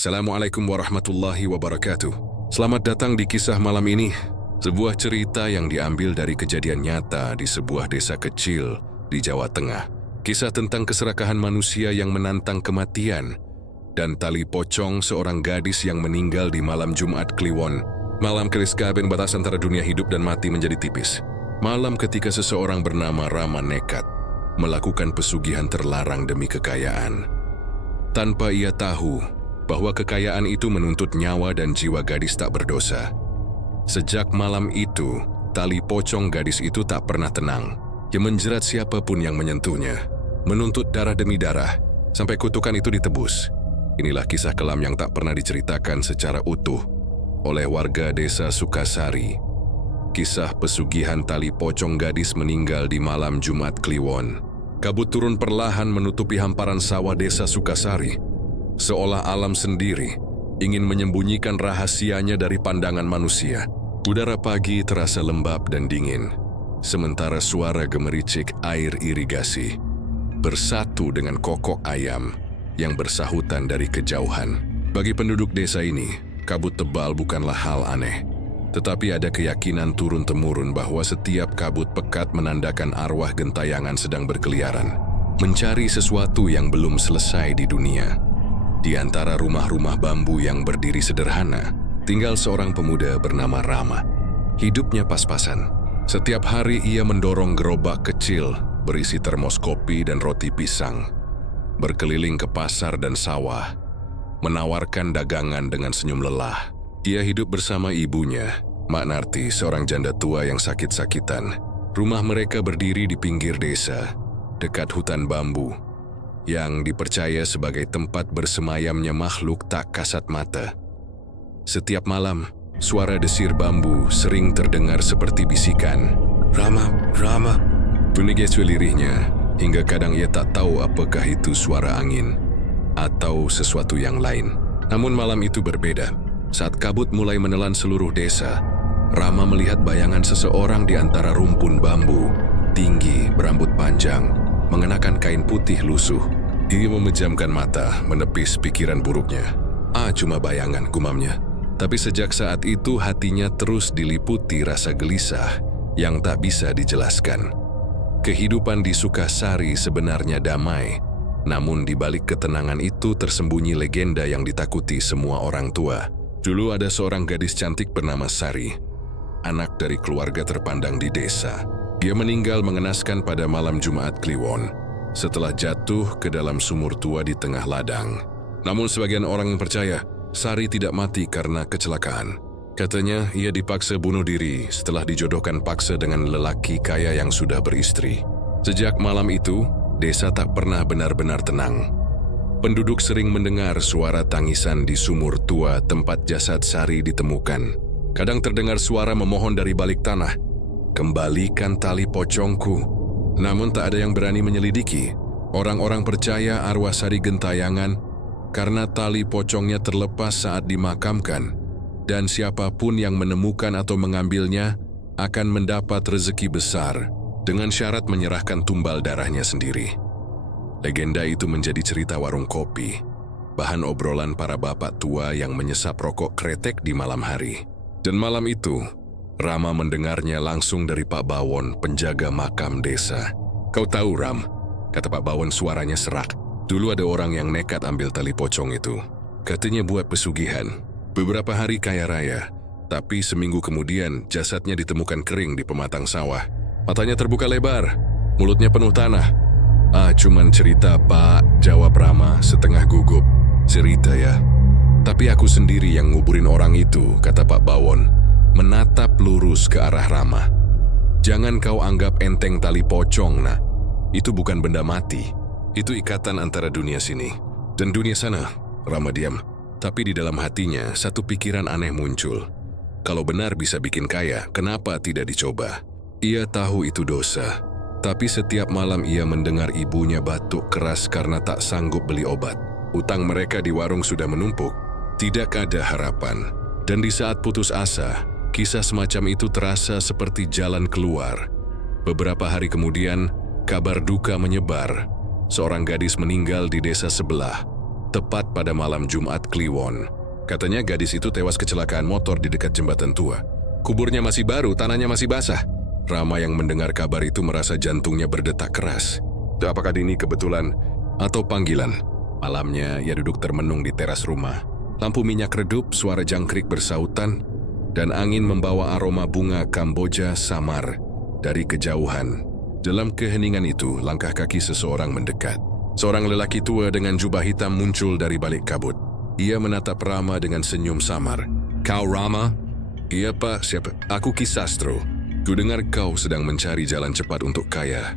Assalamualaikum warahmatullahi wabarakatuh. Selamat datang di kisah malam ini. Sebuah cerita yang diambil dari kejadian nyata di sebuah desa kecil di Jawa Tengah. Kisah tentang keserakahan manusia yang menantang kematian dan tali pocong seorang gadis yang meninggal di malam Jumat Kliwon. Malam keriskaben batas antara dunia hidup dan mati menjadi tipis. Malam ketika seseorang bernama Rama nekat melakukan pesugihan terlarang demi kekayaan. Tanpa ia tahu bahwa kekayaan itu menuntut nyawa dan jiwa gadis tak berdosa. Sejak malam itu, tali pocong gadis itu tak pernah tenang. Ia menjerat siapapun yang menyentuhnya, menuntut darah demi darah, sampai kutukan itu ditebus. Inilah kisah kelam yang tak pernah diceritakan secara utuh oleh warga desa Sukasari. Kisah pesugihan tali pocong gadis meninggal di malam Jumat Kliwon. Kabut turun perlahan menutupi hamparan sawah desa Sukasari, seolah alam sendiri ingin menyembunyikan rahasianya dari pandangan manusia. Udara pagi terasa lembab dan dingin, sementara suara gemericik air irigasi bersatu dengan kokok ayam yang bersahutan dari kejauhan. Bagi penduduk desa ini, kabut tebal bukanlah hal aneh. Tetapi ada keyakinan turun-temurun bahwa setiap kabut pekat menandakan arwah gentayangan sedang berkeliaran, mencari sesuatu yang belum selesai di dunia. Di antara rumah-rumah bambu yang berdiri sederhana, tinggal seorang pemuda bernama Rama. Hidupnya pas-pasan. Setiap hari ia mendorong gerobak kecil berisi termos kopi dan roti pisang, berkeliling ke pasar dan sawah, menawarkan dagangan dengan senyum lelah. Ia hidup bersama ibunya, Mak Narti, seorang janda tua yang sakit-sakitan. Rumah mereka berdiri di pinggir desa, dekat hutan bambu, yang dipercaya sebagai tempat bersemayamnya makhluk tak kasat mata. Setiap malam, suara desir bambu sering terdengar seperti bisikan. "Rama, Rama." Bunyi gesu lirihnya, hingga kadang ia tak tahu apakah itu suara angin atau sesuatu yang lain. Namun malam itu berbeda. Saat kabut mulai menelan seluruh desa, Rama melihat bayangan seseorang di antara rumpun bambu, tinggi, berambut panjang, mengenakan kain putih lusuh. Ia memejamkan mata, menepis pikiran buruknya. Cuma bayangan, gumamnya. Tapi sejak saat itu hatinya terus diliputi rasa gelisah yang tak bisa dijelaskan. Kehidupan di Sukasari sebenarnya damai, namun di balik ketenangan itu tersembunyi legenda yang ditakuti semua orang tua. Dulu ada seorang gadis cantik bernama Sari, anak dari keluarga terpandang di desa. Dia meninggal mengenaskan pada malam Jumat Kliwon, setelah jatuh ke dalam sumur tua di tengah ladang. Namun sebagian orang yang percaya, Sari tidak mati karena kecelakaan. Katanya ia dipaksa bunuh diri setelah dijodohkan paksa dengan lelaki kaya yang sudah beristri. Sejak malam itu, desa tak pernah benar-benar tenang. Penduduk sering mendengar suara tangisan di sumur tua tempat jasad Sari ditemukan. Kadang terdengar suara memohon dari balik tanah, "Kembalikan tali pocongku." Namun tak ada yang berani menyelidiki. Orang-orang percaya arwah Sari gentayangan karena tali pocongnya terlepas saat dimakamkan, dan siapapun yang menemukan atau mengambilnya akan mendapat rezeki besar dengan syarat menyerahkan tumbal darahnya sendiri. Legenda itu menjadi cerita warung kopi, bahan obrolan para bapak tua yang menyesap rokok kretek di malam hari. Dan malam itu, Rama mendengarnya langsung dari Pak Bawon, penjaga makam desa. "Kau tahu, Ram," kata Pak Bawon, suaranya serak. "Dulu ada orang yang nekat ambil tali pocong itu. Katanya buat pesugihan. Beberapa hari kaya raya, tapi seminggu kemudian jasadnya ditemukan kering di pematang sawah. Matanya terbuka lebar, mulutnya penuh tanah." Cuman cerita, Pak," jawab Rama setengah gugup. "Cerita ya? Tapi aku sendiri yang nguburin orang itu," kata Pak Bawon, menatap lurus ke arah Rama. "Jangan kau anggap enteng tali pocong, nah. Itu bukan benda mati. Itu ikatan antara dunia sini dan dunia sana." Rama diam, tapi di dalam hatinya satu pikiran aneh muncul. Kalau benar bisa bikin kaya, kenapa tidak dicoba? Ia tahu itu dosa. Tapi setiap malam ia mendengar ibunya batuk keras karena tak sanggup beli obat. Utang mereka di warung sudah menumpuk. Tidak ada harapan. Dan di saat putus asa, kisah semacam itu terasa seperti jalan keluar. Beberapa hari kemudian, kabar duka menyebar. Seorang gadis meninggal di desa sebelah. tepat pada malam Jumat Kliwon. Katanya gadis itu tewas kecelakaan motor di dekat jembatan tua. Kuburnya masih baru, tanahnya masih basah. Rama yang mendengar kabar itu merasa jantungnya berdetak keras. Apakah ini kebetulan atau panggilan? Malamnya ia duduk termenung di teras rumah. Lampu minyak redup, suara jangkrik bersautan, dan angin membawa aroma bunga Kamboja samar dari kejauhan. Dalam keheningan itu, langkah kaki seseorang mendekat. Seorang lelaki tua dengan jubah hitam muncul dari balik kabut. Ia menatap Rama dengan senyum samar. "Kau Rama?" "Iya Pak, siapa?" "Aku Ki Sastro. Kudengar kau sedang mencari jalan cepat untuk kaya."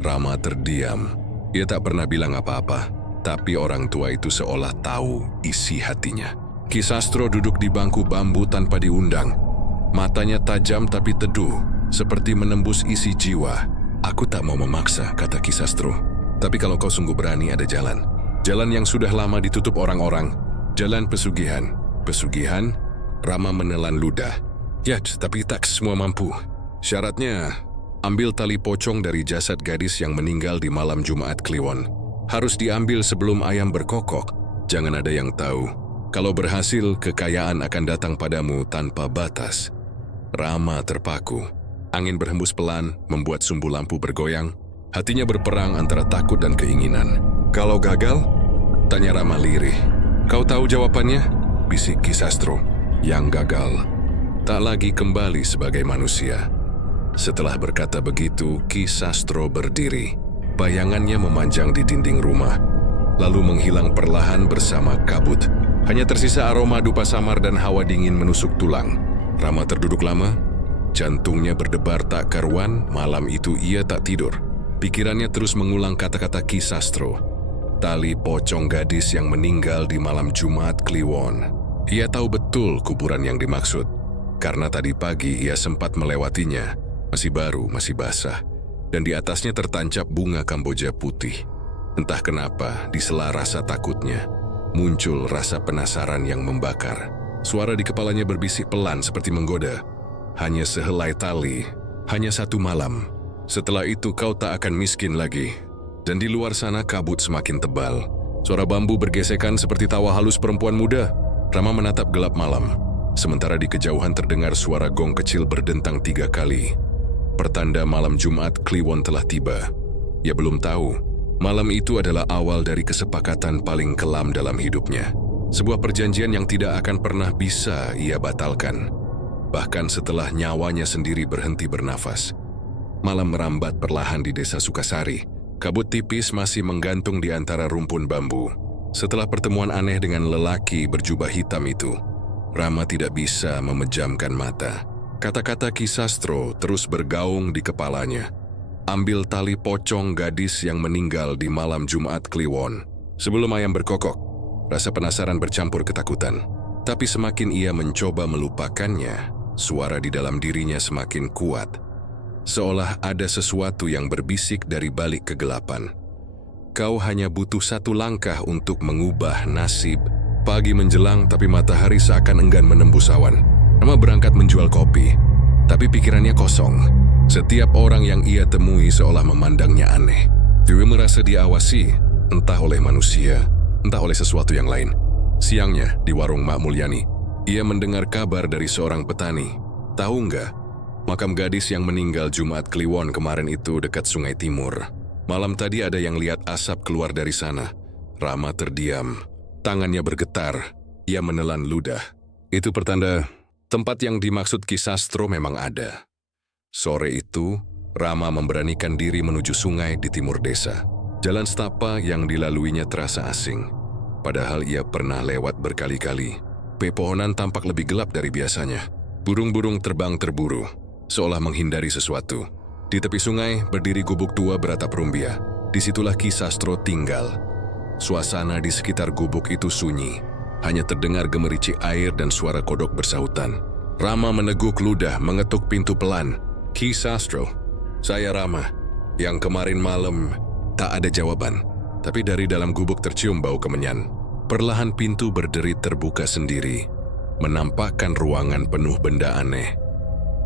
Rama terdiam. Ia tak pernah bilang apa-apa, tapi orang tua itu seolah tahu isi hatinya. Ki Sastro duduk di bangku bambu tanpa diundang. Matanya tajam tapi teduh, seperti menembus isi jiwa. "Aku tak mau memaksa," kata Ki Sastro. "Tapi kalau kau sungguh berani, ada jalan. Jalan yang sudah lama ditutup orang-orang. Jalan pesugihan." "Pesugihan?" Rama menelan ludah. "Ya, tapi tak semua mampu. Syaratnya, ambil tali pocong dari jasad gadis yang meninggal di malam Jumat Kliwon. Harus diambil sebelum ayam berkokok. Jangan ada yang tahu. Kalau berhasil, kekayaan akan datang padamu tanpa batas." Rama terpaku. Angin berhembus pelan, membuat sumbu lampu bergoyang. Hatinya berperang antara takut dan keinginan. "Kalau gagal?" tanya Rama lirih. "Kau tahu jawabannya?" bisik Ki Sastro. "Yang gagal tak lagi kembali sebagai manusia." Setelah berkata begitu, Ki Sastro berdiri. Bayangannya memanjang di dinding rumah, lalu menghilang perlahan bersama kabut. Hanya tersisa aroma dupa samar dan hawa dingin menusuk tulang. Rama terduduk lama, jantungnya berdebar tak karuan. Malam itu ia tak tidur. Pikirannya terus mengulang kata-kata Ki Sastro. Tali pocong gadis yang meninggal di malam Jumat Kliwon. Ia tahu betul kuburan yang dimaksud, karena tadi pagi ia sempat melewatinya. Masih baru, masih basah, dan di atasnya tertancap bunga Kamboja putih. Entah kenapa, di sela rasa takutnya, muncul rasa penasaran yang membakar. Suara di kepalanya berbisik pelan seperti menggoda. "Hanya sehelai tali, hanya satu malam. Setelah itu kau tak akan miskin lagi." Dan di luar sana kabut semakin tebal. Suara bambu bergesekan seperti tawa halus perempuan muda. Rama menatap gelap malam. Sementara di kejauhan terdengar suara gong kecil berdentang 3 kali. Pertanda malam Jumat Kliwon telah tiba. Ia belum tahu, malam itu adalah awal dari kesepakatan paling kelam dalam hidupnya. Sebuah perjanjian yang tidak akan pernah bisa ia batalkan. Bahkan setelah nyawanya sendiri berhenti bernafas. Malam merambat perlahan di desa Sukasari. Kabut tipis masih menggantung di antara rumpun bambu. Setelah pertemuan aneh dengan lelaki berjubah hitam itu, Rama tidak bisa memejamkan mata. Kata-kata Ki Sastro terus bergaung di kepalanya. "Ambil tali pocong gadis yang meninggal di malam Jumat Kliwon sebelum ayam berkokok." Rasa penasaran bercampur ketakutan. Tapi semakin ia mencoba melupakannya, suara di dalam dirinya semakin kuat. Seolah ada sesuatu yang berbisik dari balik kegelapan. "Kau hanya butuh satu langkah untuk mengubah nasib." Pagi menjelang, tapi matahari seakan enggan menembus awan. Rama berangkat menjual kopi, tapi pikirannya kosong. Setiap orang yang ia temui seolah memandangnya aneh. Dia merasa diawasi, entah oleh manusia, entah oleh sesuatu yang lain. Siangnya, di warung Mak Mulyani, ia mendengar kabar dari seorang petani. Tahu nggak, makam gadis yang meninggal Jumat Kliwon kemarin itu dekat Sungai Timur. Malam tadi ada yang lihat asap keluar dari sana. Rama terdiam. Tangannya bergetar. Ia menelan ludah. Itu pertanda tempat yang dimaksud Ki Sastro memang ada. Sore itu, Rama memberanikan diri menuju sungai di timur desa. Jalan setapak yang dilaluinya terasa asing. Padahal ia pernah lewat berkali-kali. Pepohonan tampak lebih gelap dari biasanya. Burung-burung terbang terburu, seolah menghindari sesuatu. Di tepi sungai berdiri gubuk tua beratap rumbia. Disitulah Ki Sastro tinggal. Suasana di sekitar gubuk itu sunyi. Hanya terdengar gemericik air dan suara kodok bersahutan. Rama meneguk ludah, mengetuk pintu pelan. "Ki Sastro, saya Rama. Yang kemarin malam tak ada jawaban. Tapi dari dalam gubuk tercium bau kemenyan." Perlahan pintu berderit terbuka sendiri, menampakkan ruangan penuh benda aneh.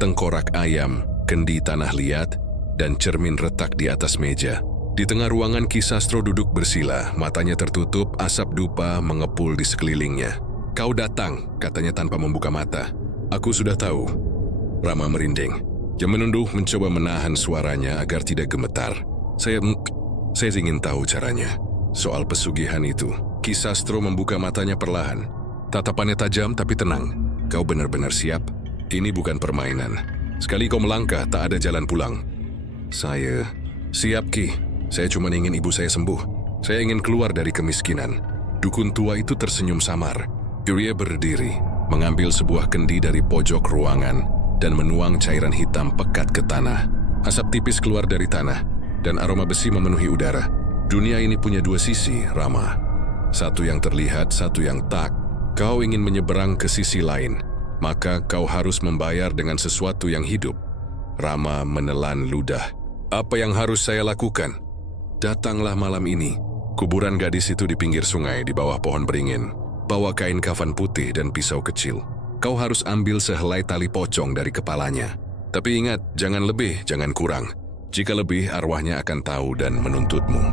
Tengkorak ayam, kendi tanah liat, dan cermin retak di atas meja. Di tengah ruangan Ki Sastro duduk bersila, matanya tertutup, asap dupa mengepul di sekelilingnya. "Kau datang," katanya tanpa membuka mata. "Aku sudah tahu." Rama merinding. Dia menunduk mencoba menahan suaranya agar tidak gemetar. Saya ingin tahu caranya. Soal pesugihan itu." Ki Sastro membuka matanya perlahan. Tatapannya tajam tapi tenang. "Kau benar-benar siap? Ini bukan permainan. Sekali kau melangkah, tak ada jalan pulang." "Saya siap, Ki. Saya cuma ingin ibu saya sembuh. Saya ingin keluar dari kemiskinan." Dukun tua itu tersenyum samar. Dia berdiri, mengambil sebuah kendi dari pojok ruangan dan menuang cairan hitam pekat ke tanah. Asap tipis keluar dari tanah dan aroma besi memenuhi udara. "Dunia ini punya dua sisi, Rama. Satu yang terlihat, satu yang tak. Kau ingin menyeberang ke sisi lain, maka kau harus membayar dengan sesuatu yang hidup." Rama menelan ludah. "Apa yang harus saya lakukan?" "Datanglah malam ini. Kuburan gadis itu di pinggir sungai di bawah pohon beringin. Bawa kain kafan putih dan pisau kecil. Kau harus ambil sehelai tali pocong dari kepalanya. Tapi ingat, jangan lebih, jangan kurang. Jika lebih, arwahnya akan tahu dan menuntutmu."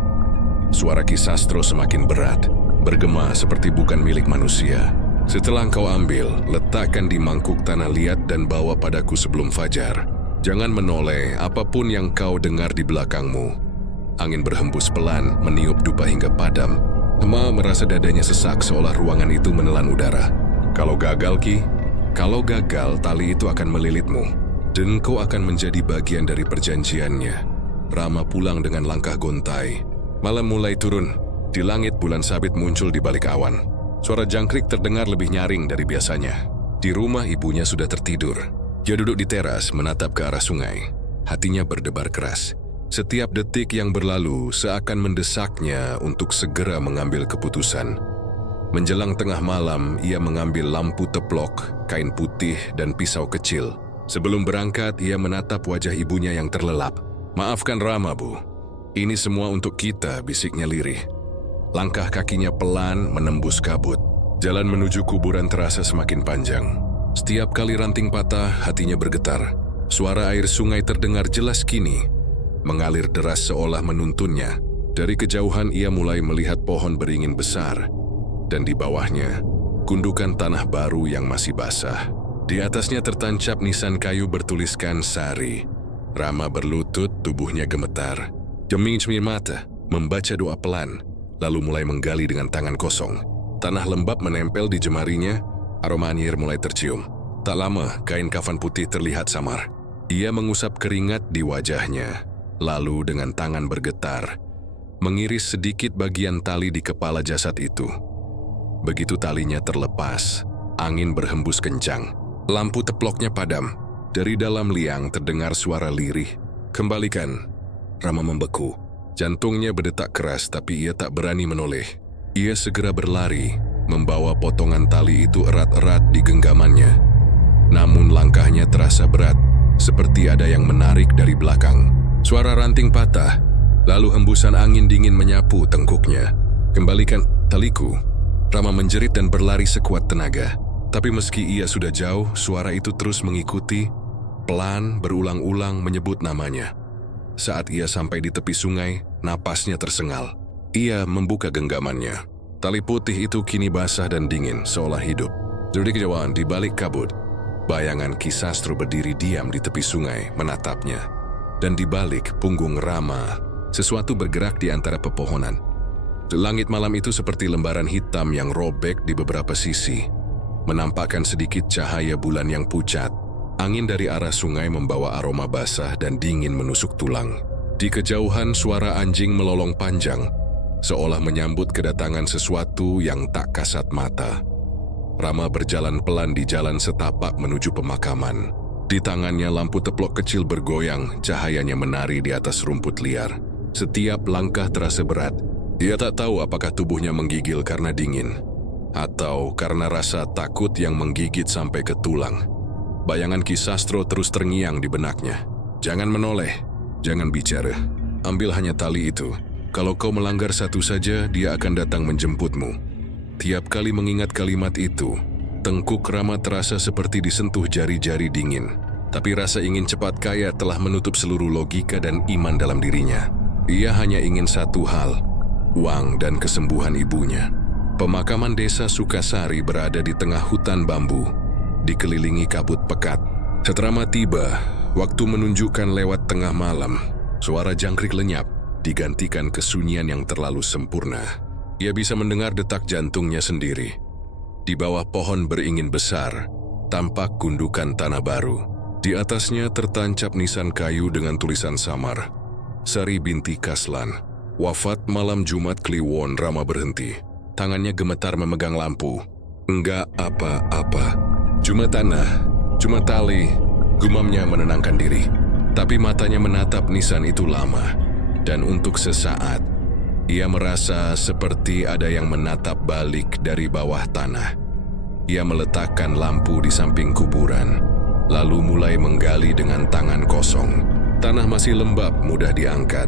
Suara Ki Sastro semakin berat, bergema seperti bukan milik manusia. "Setelah kau ambil, letakkan di mangkuk tanah liat dan bawa padaku sebelum fajar. Jangan menoleh apapun yang kau dengar di belakangmu." Angin berhembus pelan, meniup dupa hingga padam. Rama merasa dadanya sesak seolah ruangan itu menelan udara. "Kalau gagal, Ki, kalau gagal, tali itu akan melilitmu. Dan kau akan menjadi bagian dari perjanjiannya." Rama pulang dengan langkah gontai. Malam mulai turun. Di langit bulan sabit muncul di balik awan. Suara jangkrik terdengar lebih nyaring dari biasanya. Di rumah ibunya sudah tertidur. Dia duduk di teras menatap ke arah sungai. Hatinya berdebar keras. Setiap detik yang berlalu seakan mendesaknya untuk segera mengambil keputusan. Menjelang tengah malam, ia mengambil lampu teplok, kain putih, dan pisau kecil. Sebelum berangkat, ia menatap wajah ibunya yang terlelap. "Maafkan Rama, Bu. Ini semua untuk kita," bisiknya lirih. Langkah kakinya pelan menembus kabut. Jalan menuju kuburan terasa semakin panjang. Setiap kali ranting patah, hatinya bergetar. Suara air sungai terdengar jelas kini, mengalir deras seolah menuntunnya. Dari kejauhan ia mulai melihat pohon beringin besar, dan di bawahnya, gundukan tanah baru yang masih basah. Di atasnya tertancap nisan kayu bertuliskan Sari. Rama berlutut, tubuhnya gemetar. Demi mata, membaca doa pelan, lalu mulai menggali dengan tangan kosong. Tanah lembab menempel di jemarinya, aroma anyir mulai tercium. Tak lama, kain kafan putih terlihat samar. Ia mengusap keringat di wajahnya, lalu dengan tangan bergetar, mengiris sedikit bagian tali di kepala jasad itu. Begitu talinya terlepas, angin berhembus kencang. Lampu teploknya padam. Dari dalam liang terdengar suara lirih. "Kembalikan." Rama membeku. Jantungnya berdetak keras tapi ia tak berani menoleh. Ia segera berlari, membawa potongan tali itu erat-erat di genggamannya. Namun langkahnya terasa berat, seperti ada yang menarik dari belakang. Suara ranting patah, lalu hembusan angin dingin menyapu tengkuknya. "Kembalikan taliku." Rama menjerit dan berlari sekuat tenaga. Tapi meski ia sudah jauh, suara itu terus mengikuti, pelan berulang-ulang menyebut namanya. Saat ia sampai di tepi sungai, napasnya tersengal. Ia membuka genggamannya. Tali putih itu kini basah dan dingin, seolah hidup. Dari kejauhan di balik kabut, bayangan Ki Sastro berdiri diam di tepi sungai, menatapnya. Dan di balik punggung Rama, sesuatu bergerak di antara pepohonan. Langit malam itu seperti lembaran hitam yang robek di beberapa sisi, menampakkan sedikit cahaya bulan yang pucat. Angin dari arah sungai membawa aroma basah dan dingin menusuk tulang. Di kejauhan suara anjing melolong panjang, seolah menyambut kedatangan sesuatu yang tak kasat mata. Rama berjalan pelan di jalan setapak menuju pemakaman. Di tangannya lampu teplok kecil bergoyang, cahayanya menari di atas rumput liar. Setiap langkah terasa berat. Dia tak tahu apakah tubuhnya menggigil karena dingin, atau karena rasa takut yang menggigit sampai ke tulang. Bayangan Ki Sastro terus terngiang di benaknya. "Jangan menoleh, jangan bicara. Ambil hanya tali itu. Kalau kau melanggar satu saja, dia akan datang menjemputmu." Tiap kali mengingat kalimat itu, tengkuk Rama terasa seperti disentuh jari-jari dingin. Tapi rasa ingin cepat kaya telah menutup seluruh logika dan iman dalam dirinya. Ia hanya ingin satu hal, uang dan kesembuhan ibunya. Pemakaman desa Sukasari berada di tengah hutan bambu, dikelilingi kabut pekat. Seterama tiba, waktu menunjukkan lewat tengah malam, suara jangkrik lenyap, digantikan kesunyian yang terlalu sempurna. Ia bisa mendengar detak jantungnya sendiri. Di bawah pohon beringin besar, tampak gundukan tanah baru. Di atasnya tertancap nisan kayu dengan tulisan samar, Sari binti Kaslan, wafat malam Jumat Kliwon. Rama berhenti. Tangannya gemetar memegang lampu. Enggak apa-apa. Cuma tanah, cuma tali. Gumamnya menenangkan diri. Tapi matanya menatap nisan itu lama. Dan untuk sesaat, ia merasa seperti ada yang menatap balik dari bawah tanah. Ia meletakkan lampu di samping kuburan, lalu mulai menggali dengan tangan kosong. Tanah masih lembab, mudah diangkat.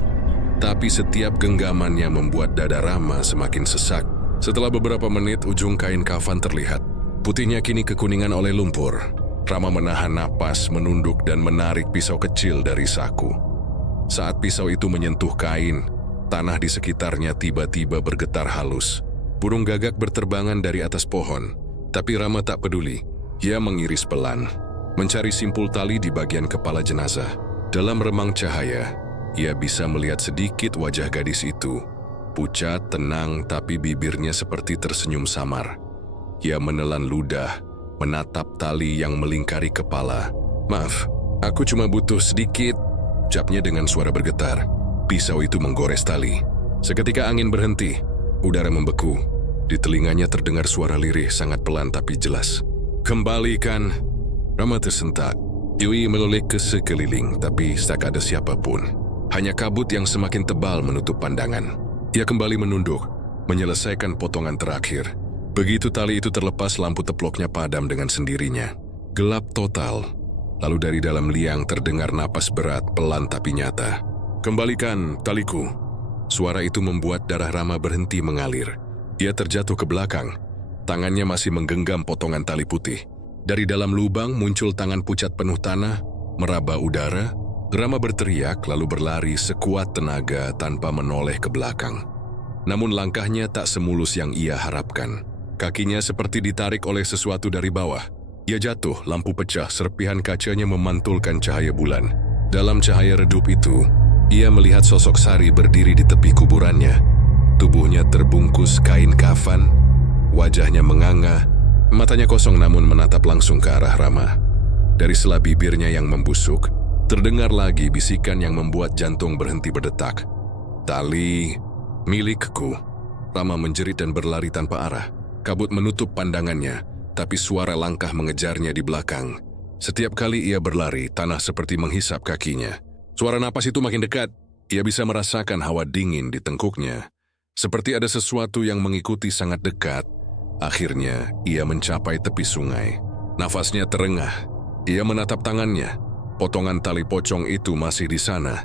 Tapi setiap genggamannya membuat dada Rama semakin sesak. Setelah beberapa menit, ujung kain kafan terlihat. Putihnya kini kekuningan oleh lumpur. Rama menahan napas, menunduk dan menarik pisau kecil dari saku. Saat pisau itu menyentuh kain, tanah di sekitarnya tiba-tiba bergetar halus. Burung gagak berterbangan dari atas pohon. Tapi Rama tak peduli. Ia mengiris pelan, mencari simpul tali di bagian kepala jenazah. Dalam remang cahaya, ia bisa melihat sedikit wajah gadis itu. Pucat, tenang, tapi bibirnya seperti tersenyum samar. Ia menelan ludah, menatap tali yang melingkari kepala. "Maaf, aku cuma butuh sedikit," ucapnya dengan suara bergetar. Pisau itu menggores tali. Seketika angin berhenti, udara membeku. Di telinganya terdengar suara lirih sangat pelan tapi jelas. "Kembalikan." Rama tersentak. Yui meloleh ke sekeliling, tapi tak ada siapapun. Hanya kabut yang semakin tebal menutup pandangan. Ia kembali menunduk, menyelesaikan potongan terakhir. Begitu tali itu terlepas, lampu teploknya padam dengan sendirinya. Gelap total. Lalu dari dalam liang terdengar napas berat, pelan tapi nyata. "Kembalikan taliku." Suara itu membuat darah Rama berhenti mengalir. Ia terjatuh ke belakang. Tangannya masih menggenggam potongan tali putih. Dari dalam lubang muncul tangan pucat penuh tanah, meraba udara. Rama berteriak lalu berlari sekuat tenaga tanpa menoleh ke belakang. Namun langkahnya tak semulus yang ia harapkan. Kakinya seperti ditarik oleh sesuatu dari bawah. Ia jatuh, lampu pecah, serpihan kacanya memantulkan cahaya bulan. Dalam cahaya redup itu, ia melihat sosok Sari berdiri di tepi kuburannya. Tubuhnya terbungkus kain kafan, wajahnya menganga, matanya kosong namun menatap langsung ke arah Rama. Dari sela bibirnya yang membusuk, terdengar lagi bisikan yang membuat jantung berhenti berdetak. "Tali milikku." Rama menjerit dan berlari tanpa arah. Kabut menutup pandangannya, tapi suara langkah mengejarnya di belakang. Setiap kali ia berlari, tanah seperti menghisap kakinya. Suara napas itu makin dekat. Ia bisa merasakan hawa dingin di tengkuknya. Seperti ada sesuatu yang mengikuti sangat dekat. Akhirnya, ia mencapai tepi sungai. Nafasnya terengah. Ia menatap tangannya. Potongan tali pocong itu masih di sana.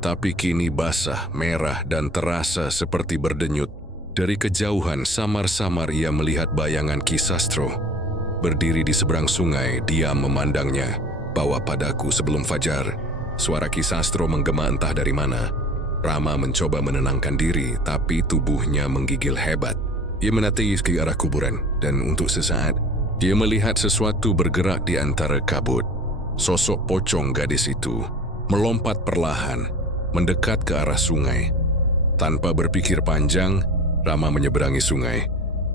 Tapi kini basah, merah, dan terasa seperti berdenyut. Dari kejauhan, samar-samar ia melihat bayangan Ki Sastro. Berdiri di seberang sungai, diam memandangnya. "Bawa padaku sebelum fajar." Suara Ki Sastro menggema entah dari mana. Rama mencoba menenangkan diri, tapi tubuhnya menggigil hebat. Ia menatih ke arah kuburan, dan untuk sesaat, dia melihat sesuatu bergerak di antara kabut. Sosok pocong gadis itu melompat perlahan, mendekat ke arah sungai. Tanpa berpikir panjang, Rama menyeberangi sungai.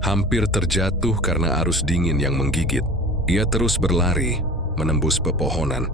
Hampir terjatuh karena arus dingin yang menggigit. Ia terus berlari, menembus pepohonan,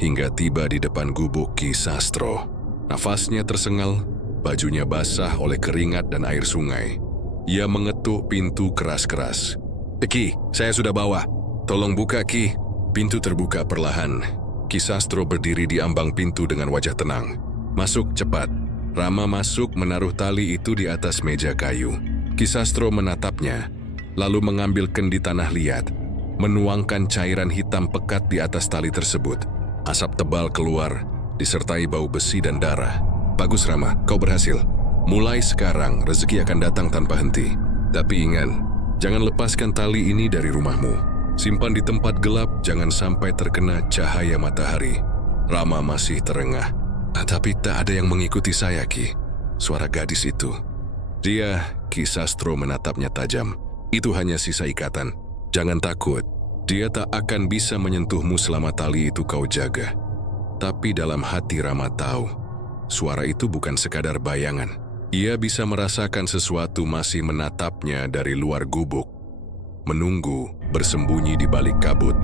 hingga tiba di depan gubuk Ki Sastro. Nafasnya tersengal, bajunya basah oleh keringat dan air sungai. Ia mengetuk pintu keras-keras. "Ki, saya sudah bawa. Tolong buka, Ki." Pintu terbuka perlahan. Ki Sastro berdiri di ambang pintu dengan wajah tenang. "Masuk cepat." Rama masuk menaruh tali itu di atas meja kayu. Ki Sastro menatapnya, lalu mengambil kendi tanah liat, menuangkan cairan hitam pekat di atas tali tersebut. Asap tebal keluar, disertai bau besi dan darah. "Bagus Rama, kau berhasil. Mulai sekarang rezeki akan datang tanpa henti. Tapi ingat, jangan lepaskan tali ini dari rumahmu. Simpan di tempat gelap, jangan sampai terkena cahaya matahari." Rama masih terengah. Tapi tak ada yang mengikuti saya, Ki. Suara gadis itu. Ki Sastro menatapnya tajam. Itu hanya sisa ikatan. Jangan takut. Dia tak akan bisa menyentuhmu selama tali itu kau jaga. Tapi dalam hati Rama tahu, suara itu bukan sekadar bayangan. Ia bisa merasakan sesuatu masih menatapnya dari luar gubuk. Menunggu, bersembunyi di balik kabut.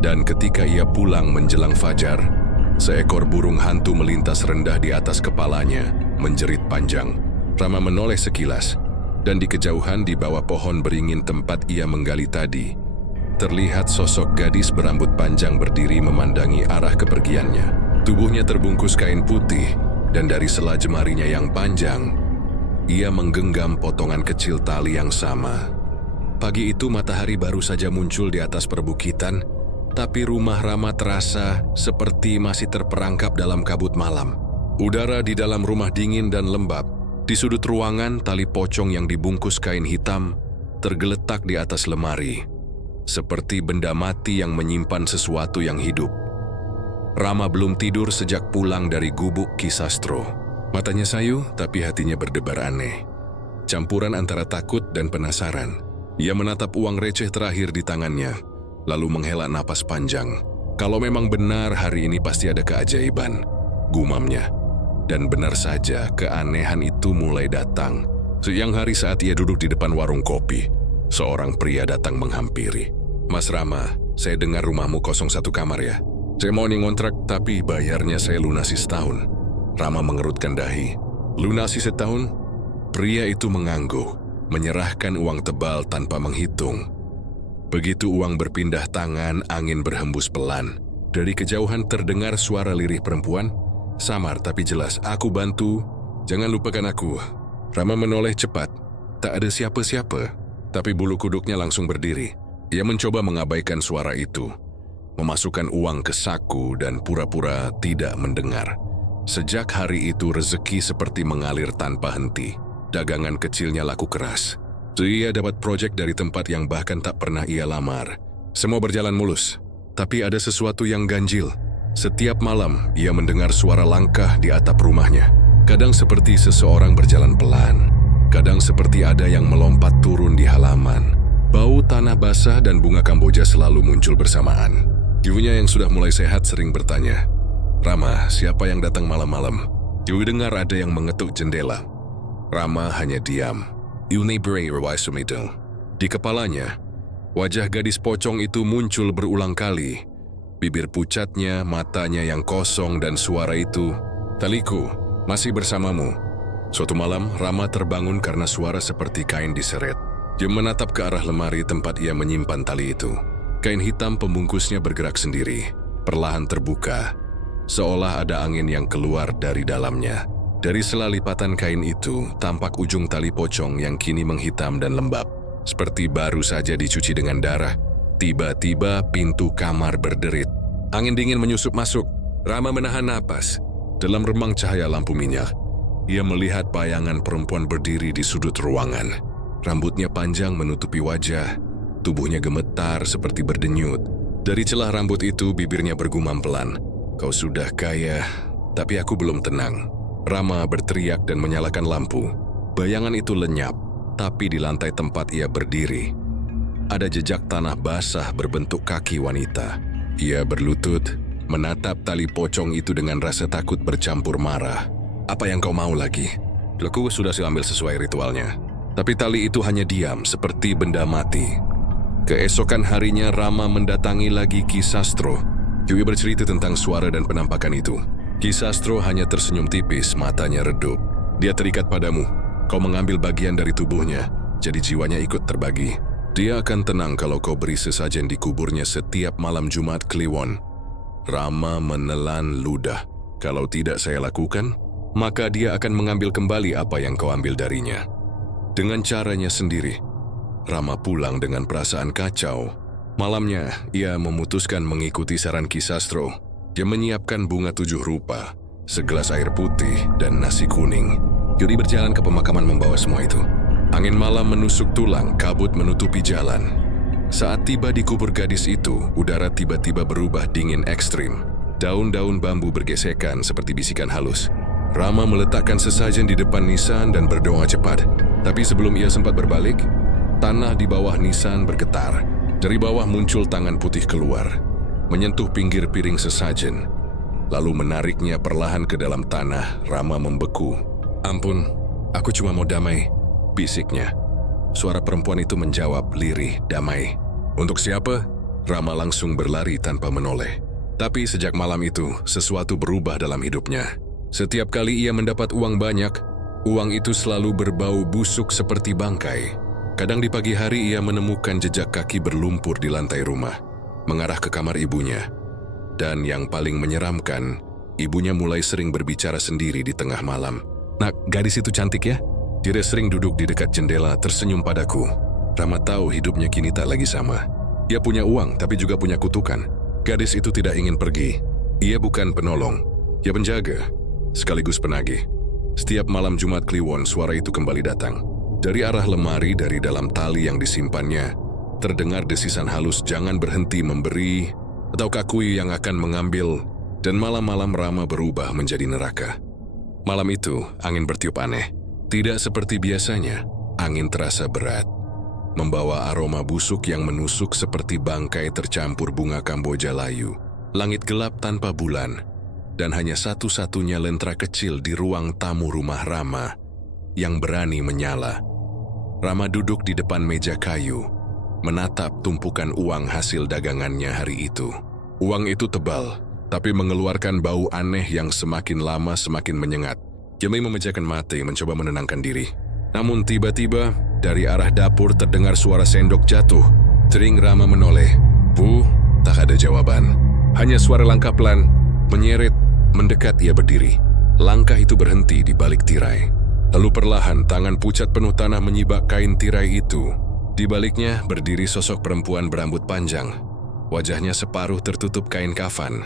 Dan ketika ia pulang menjelang fajar, seekor burung hantu melintas rendah di atas kepalanya, menjerit panjang. Rama menoleh sekilas, dan di kejauhan di bawah pohon beringin tempat ia menggali tadi, terlihat sosok gadis berambut panjang berdiri memandangi arah kepergiannya. Tubuhnya terbungkus kain putih, dan dari sela jemarinya yang panjang, ia menggenggam potongan kecil tali yang sama. Pagi itu matahari baru saja muncul di atas perbukitan, tapi rumah Rama terasa seperti masih terperangkap dalam kabut malam. Udara di dalam rumah dingin dan lembab. Di sudut ruangan, tali pocong yang dibungkus kain hitam tergeletak di atas lemari, seperti benda mati yang menyimpan sesuatu yang hidup. Rama belum tidur sejak pulang dari gubuk Ki Sastro. Matanya sayu, tapi hatinya berdebar aneh. Campuran antara takut dan penasaran. Ia menatap uang receh terakhir di tangannya, lalu menghela napas panjang. Kalau memang benar hari ini pasti ada keajaiban, gumamnya. Dan benar saja, keanehan itu mulai datang. Siang hari saat ia duduk di depan warung kopi, seorang pria datang menghampiri. Mas Rama, saya dengar rumahmu kosong satu kamar ya. Saya mau ngontrak, tapi bayarnya saya lunasi setahun. Rama mengerutkan dahi. Lunasi setahun? Pria itu mengangguk, menyerahkan uang tebal tanpa menghitung. Begitu uang berpindah tangan, angin berhembus pelan. Dari kejauhan terdengar suara lirih perempuan. Samar tapi jelas, aku bantu, jangan lupakan aku. Rama menoleh cepat, tak ada siapa-siapa, tapi bulu kuduknya langsung berdiri. Ia mencoba mengabaikan suara itu, memasukkan uang ke saku dan pura-pura tidak mendengar. Sejak hari itu rezeki seperti mengalir tanpa henti. Dagangan kecilnya laku keras. Ia dapat proyek dari tempat yang bahkan tak pernah ia lamar. Semua berjalan mulus, tapi ada sesuatu yang ganjil. Setiap malam, ia mendengar suara langkah di atap rumahnya. Kadang seperti seseorang berjalan pelan, kadang seperti ada yang melompat turun di halaman. Bau tanah basah dan bunga kamboja selalu muncul bersamaan. Ibunya yang sudah mulai sehat sering bertanya, Rama, siapa yang datang malam-malam? Ibu dengar ada yang mengetuk jendela. Rama hanya diam. Di kepalanya, wajah gadis pocong itu muncul berulang kali. Bibir pucatnya, matanya yang kosong, dan suara itu, taliku, masih bersamamu. Suatu malam, Rama terbangun karena suara seperti kain diseret. Dia menatap ke arah lemari tempat ia menyimpan tali itu. Kain hitam pembungkusnya bergerak sendiri, perlahan terbuka, seolah ada angin yang keluar dari dalamnya. Dari sela lipatan kain itu, tampak ujung tali pocong yang kini menghitam dan lembab, seperti baru saja dicuci dengan darah. Tiba-tiba pintu kamar berderit. Angin dingin menyusup masuk. Rama menahan napas. Dalam remang cahaya lampu minyak, ia melihat bayangan perempuan berdiri di sudut ruangan. Rambutnya panjang menutupi wajah. Tubuhnya gemetar seperti berdenyut. Dari celah rambut itu, bibirnya bergumam pelan. Kau sudah kaya, tapi aku belum tenang. Rama berteriak dan menyalakan lampu. Bayangan itu lenyap, tapi di lantai tempat ia berdiri, ada jejak tanah basah berbentuk kaki wanita. Ia berlutut, menatap tali pocong itu dengan rasa takut bercampur marah. Apa yang kau mau lagi? Aku sudah ambil sesuai ritualnya. Tapi tali itu hanya diam, seperti benda mati. Keesokan harinya Rama mendatangi lagi Ki Sastro. Yui bercerita tentang suara dan penampakan itu. Ki Sastro hanya tersenyum tipis, matanya redup. Dia terikat padamu. Kau mengambil bagian dari tubuhnya, jadi jiwanya ikut terbagi. Dia akan tenang kalau kau beri sesajen di kuburnya setiap malam Jumat Kliwon. Rama menelan ludah. Kalau tidak saya lakukan, maka dia akan mengambil kembali apa yang kau ambil darinya. Dengan caranya sendiri. Rama pulang dengan perasaan kacau. Malamnya, ia memutuskan mengikuti saran Ki Sastro. Dia menyiapkan bunga 7 rupa, segelas air putih, dan nasi kuning. Yuri berjalan ke pemakaman membawa semua itu. Angin malam menusuk tulang, kabut menutupi jalan. Saat tiba di kubur gadis itu, udara tiba-tiba berubah dingin ekstrim. Daun-daun bambu bergesekan seperti bisikan halus. Rama meletakkan sesajen di depan nisan dan berdoa cepat. Tapi sebelum ia sempat berbalik, tanah di bawah nisan bergetar. Dari bawah muncul tangan putih keluar, menyentuh pinggir piring sesajen, lalu menariknya perlahan ke dalam tanah. Rama membeku. "Ampun, aku cuma mau damai," bisiknya. Suara perempuan itu menjawab lirih, "Damai. Untuk siapa?" Rama langsung berlari tanpa menoleh. Tapi sejak malam itu, sesuatu berubah dalam hidupnya. Setiap kali ia mendapat uang banyak, uang itu selalu berbau busuk seperti bangkai. Kadang di pagi hari ia menemukan jejak kaki berlumpur di lantai rumah, mengarah ke kamar ibunya. Dan yang paling menyeramkan, ibunya mulai sering berbicara sendiri di tengah malam. "Nak, gadis itu cantik ya?" Dia sering duduk di dekat jendela tersenyum padaku. Rama tahu hidupnya kini tak lagi sama. Ia punya uang tapi juga punya kutukan. Gadis itu tidak ingin pergi. Ia bukan penolong, ia penjaga, sekaligus penagih. Setiap malam Jumat Kliwon, suara itu kembali datang. Dari arah lemari, dari dalam tali yang disimpannya, terdengar desisan halus, "Jangan berhenti memberi, atau kakui yang akan mengambil." Dan malam-malam Rama berubah menjadi neraka. Malam itu, angin bertiup aneh. Tidak seperti biasanya, angin terasa berat, membawa aroma busuk yang menusuk seperti bangkai tercampur bunga Kamboja layu. Langit gelap tanpa bulan, dan hanya satu-satunya lentera kecil di ruang tamu rumah Rama yang berani menyala. Rama duduk di depan meja kayu, menatap tumpukan uang hasil dagangannya hari itu. Uang itu tebal, tapi mengeluarkan bau aneh yang semakin lama semakin menyengat. Jemai memejamkan mata mencoba menenangkan diri. Namun tiba-tiba, dari arah dapur terdengar suara sendok jatuh. Teling Rama menoleh. "Bu," tak ada jawaban. Hanya suara langkah pelan, menyeret, mendekat. Ia berdiri. Langkah itu berhenti di balik tirai. Lalu perlahan tangan pucat penuh tanah menyibak kain tirai itu. Di baliknya berdiri sosok perempuan berambut panjang. Wajahnya separuh tertutup kain kafan.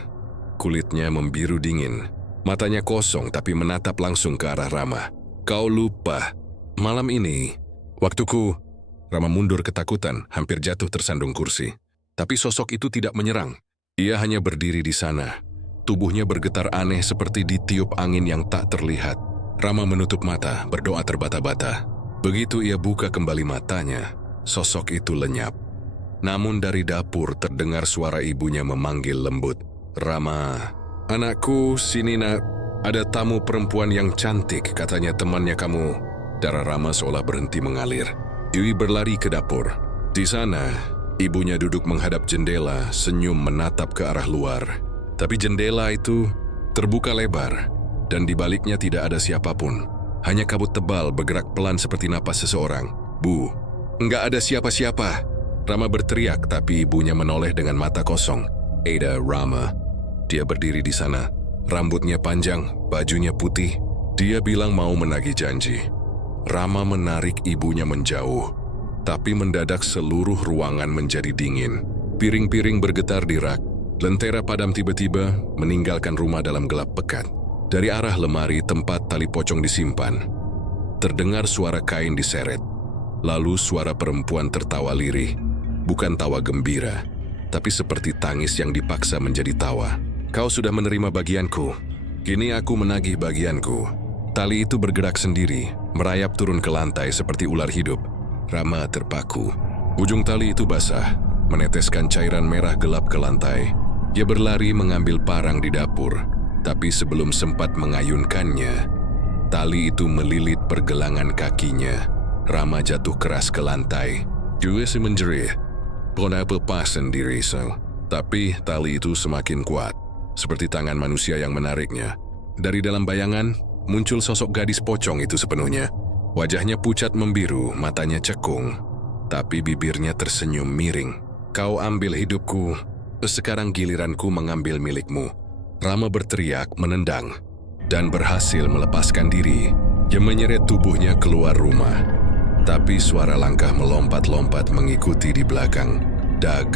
Kulitnya membiru dingin. Matanya kosong tapi menatap langsung ke arah Rama. "Kau lupa. Malam ini, waktuku." Rama mundur ketakutan, hampir jatuh tersandung kursi. Tapi sosok itu tidak menyerang. Ia hanya berdiri di sana. Tubuhnya bergetar aneh seperti ditiup angin yang tak terlihat. Rama menutup mata, berdoa terbata-bata. Begitu ia buka kembali matanya, sosok itu lenyap. Namun dari dapur terdengar suara ibunya memanggil lembut. "Rama, anakku, sini nak. Ada tamu perempuan yang cantik, katanya temannya kamu." Darah Rama seolah berhenti mengalir. Dewi berlari ke dapur. Di sana, ibunya duduk menghadap jendela, senyum menatap ke arah luar. Tapi jendela itu terbuka lebar, dan di baliknya tidak ada siapapun. Hanya kabut tebal bergerak pelan seperti napas seseorang. "Bu, enggak ada siapa-siapa." Rama berteriak, tapi ibunya menoleh dengan mata kosong. "Ada Rama." Dia berdiri di sana. Rambutnya panjang, bajunya putih. Dia bilang mau menagih janji. Rama menarik ibunya menjauh, tapi mendadak seluruh ruangan menjadi dingin. Piring-piring bergetar di rak. Lentera padam tiba-tiba meninggalkan rumah dalam gelap pekat. Dari arah lemari tempat tali pocong disimpan, terdengar suara kain diseret. Lalu suara perempuan tertawa lirih. Bukan tawa gembira, tapi seperti tangis yang dipaksa menjadi tawa. "Kau sudah menerima bagianku. Kini aku menagih bagianku." Tali itu bergerak sendiri, merayap turun ke lantai seperti ular hidup. Rama terpaku. Ujung tali itu basah, meneteskan cairan merah gelap ke lantai. Dia berlari mengambil parang di dapur, tapi sebelum sempat mengayunkannya, tali itu melilit pergelangan kakinya. Rama jatuh keras ke lantai. Dia menjerit. Pona lepas sendiri, tapi tali itu semakin kuat, seperti tangan manusia yang menariknya. Dari dalam bayangan, muncul sosok gadis pocong itu sepenuhnya. Wajahnya pucat membiru, matanya cekung, tapi bibirnya tersenyum miring. "Kau ambil hidupku, sekarang giliranku mengambil milikmu." Rama berteriak menendang, dan berhasil melepaskan diri. Dia menyeret tubuhnya keluar rumah. Tapi suara langkah melompat-lompat mengikuti di belakang. Dag,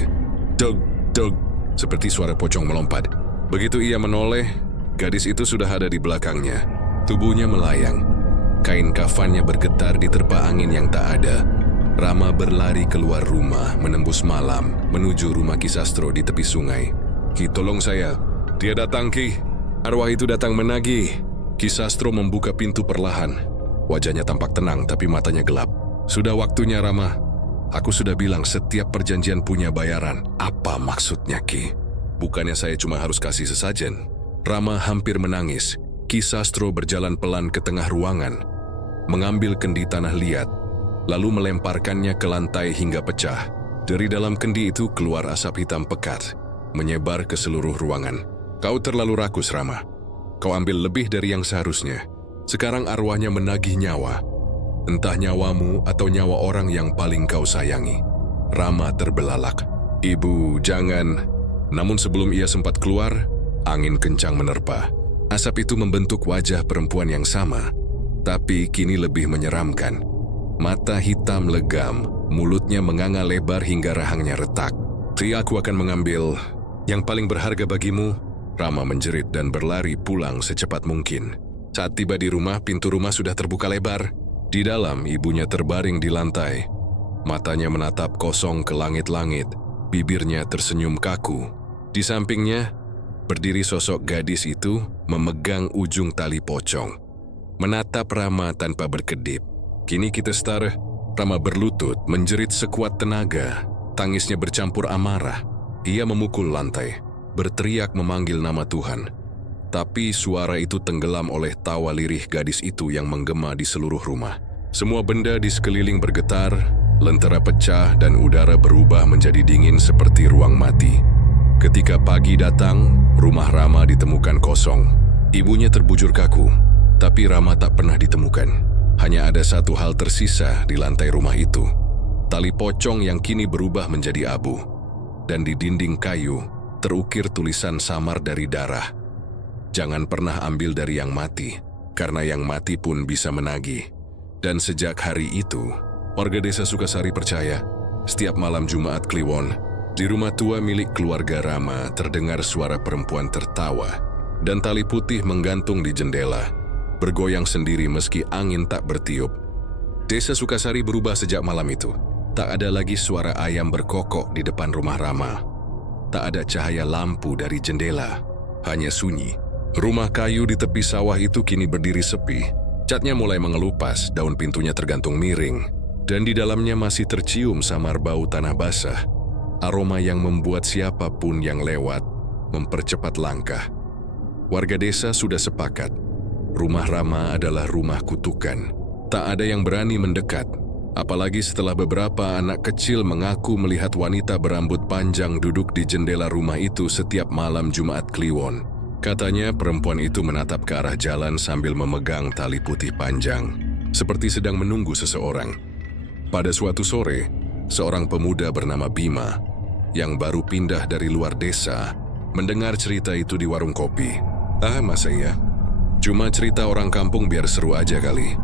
dog, dog, seperti suara pocong melompat. Begitu ia menoleh, gadis itu sudah ada di belakangnya. Tubuhnya melayang. Kain kafannya bergetar diterpa angin yang tak ada. Rama berlari keluar rumah, menembus malam, menuju rumah Ki Sastro di tepi sungai. "Ki, tolong saya." Dia datang, Ki. Arwah itu datang menagih. Ki Sastro membuka pintu perlahan. Wajahnya tampak tenang tapi matanya gelap. Sudah waktunya, Rama. Aku sudah bilang setiap perjanjian punya bayaran. Apa maksudnya, Ki? Bukannya saya cuma harus kasih sesajen. Rama hampir menangis. Ki Sastro berjalan pelan ke tengah ruangan, mengambil kendi tanah liat, lalu melemparkannya ke lantai hingga pecah. Dari dalam kendi itu keluar asap hitam pekat, menyebar ke seluruh ruangan. Kau terlalu rakus, Rama. Kau ambil lebih dari yang seharusnya. Sekarang arwahnya menagih nyawa. Entah nyawamu atau nyawa orang yang paling kau sayangi. Rama terbelalak. Ibu, jangan. Namun sebelum ia sempat keluar, angin kencang menerpa. Asap itu membentuk wajah perempuan yang sama, tapi kini lebih menyeramkan. Mata hitam legam, mulutnya menganga lebar hingga rahangnya retak. Aku akan mengambil yang paling berharga bagimu. Rama menjerit dan berlari pulang secepat mungkin. Saat tiba di rumah, pintu rumah sudah terbuka lebar. Di dalam, ibunya terbaring di lantai. Matanya menatap kosong ke langit-langit, bibirnya tersenyum kaku. Di sampingnya, berdiri sosok gadis itu memegang ujung tali pocong. Menatap Rama tanpa berkedip. Kini kita star, Rama berlutut, menjerit sekuat tenaga. Tangisnya bercampur amarah. Ia memukul lantai, berteriak memanggil nama Tuhan. Tapi suara itu tenggelam oleh tawa lirih gadis itu yang menggema di seluruh rumah. Semua benda di sekeliling bergetar, lentera pecah dan udara berubah menjadi dingin seperti ruang mati. Ketika pagi datang, rumah Rama ditemukan kosong. Ibunya terbujur kaku, tapi Rama tak pernah ditemukan. Hanya ada satu hal tersisa di lantai rumah itu. Tali pocong yang kini berubah menjadi abu. Dan di dinding kayu, terukir tulisan samar dari darah. Jangan pernah ambil dari yang mati, karena yang mati pun bisa menagih. Dan sejak hari itu, warga desa Sukasari percaya, setiap malam Jumat Kliwon, di rumah tua milik keluarga Rama terdengar suara perempuan tertawa, dan tali putih menggantung di jendela, bergoyang sendiri meski angin tak bertiup. Desa Sukasari berubah sejak malam itu. Tak ada lagi suara ayam berkokok di depan rumah Rama. Tak ada cahaya lampu dari jendela, hanya sunyi. Rumah kayu di tepi sawah itu kini berdiri sepi. Catnya mulai mengelupas, daun pintunya tergantung miring, dan di dalamnya masih tercium samar bau tanah basah. Aroma yang membuat siapapun yang lewat mempercepat langkah. Warga desa sudah sepakat, rumah Rama adalah rumah kutukan. Tak ada yang berani mendekat. Apalagi setelah beberapa anak kecil mengaku melihat wanita berambut panjang duduk di jendela rumah itu setiap malam Jumat Kliwon. Katanya perempuan itu menatap ke arah jalan sambil memegang tali putih panjang, seperti sedang menunggu seseorang. Pada suatu sore, seorang pemuda bernama Bima, yang baru pindah dari luar desa, mendengar cerita itu di warung kopi. Masa iya? Cuma cerita orang kampung biar seru aja kali,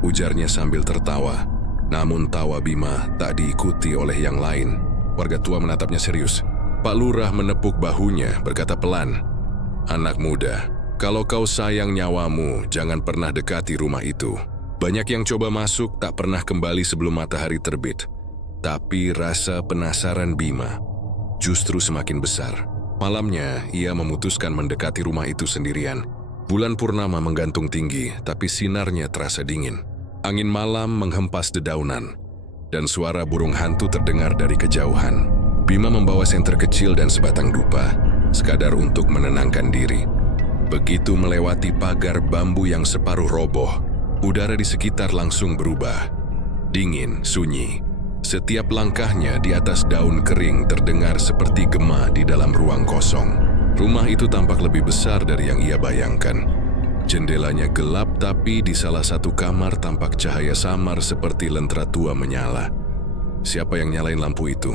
ujarnya sambil tertawa. Namun tawa Bima tak diikuti oleh yang lain. Warga tua menatapnya serius. Pak Lurah menepuk bahunya, berkata pelan, "Anak muda, kalau kau sayang nyawamu, jangan pernah dekati rumah itu. Banyak yang coba masuk tak pernah kembali sebelum matahari terbit." Tapi rasa penasaran Bima justru semakin besar. Malamnya, ia memutuskan mendekati rumah itu sendirian. Bulan purnama menggantung tinggi, tapi sinarnya terasa dingin. Angin malam menghempas dedaunan, dan suara burung hantu terdengar dari kejauhan. Bima membawa senter kecil dan sebatang dupa, sekadar untuk menenangkan diri. Begitu melewati pagar bambu yang separuh roboh, udara di sekitar langsung berubah. Dingin, sunyi. Setiap langkahnya di atas daun kering terdengar seperti gema di dalam ruang kosong. Rumah itu tampak lebih besar dari yang ia bayangkan. Jendelanya gelap, tapi di salah satu kamar tampak cahaya samar seperti lentera tua menyala. "Siapa yang nyalain lampu itu?"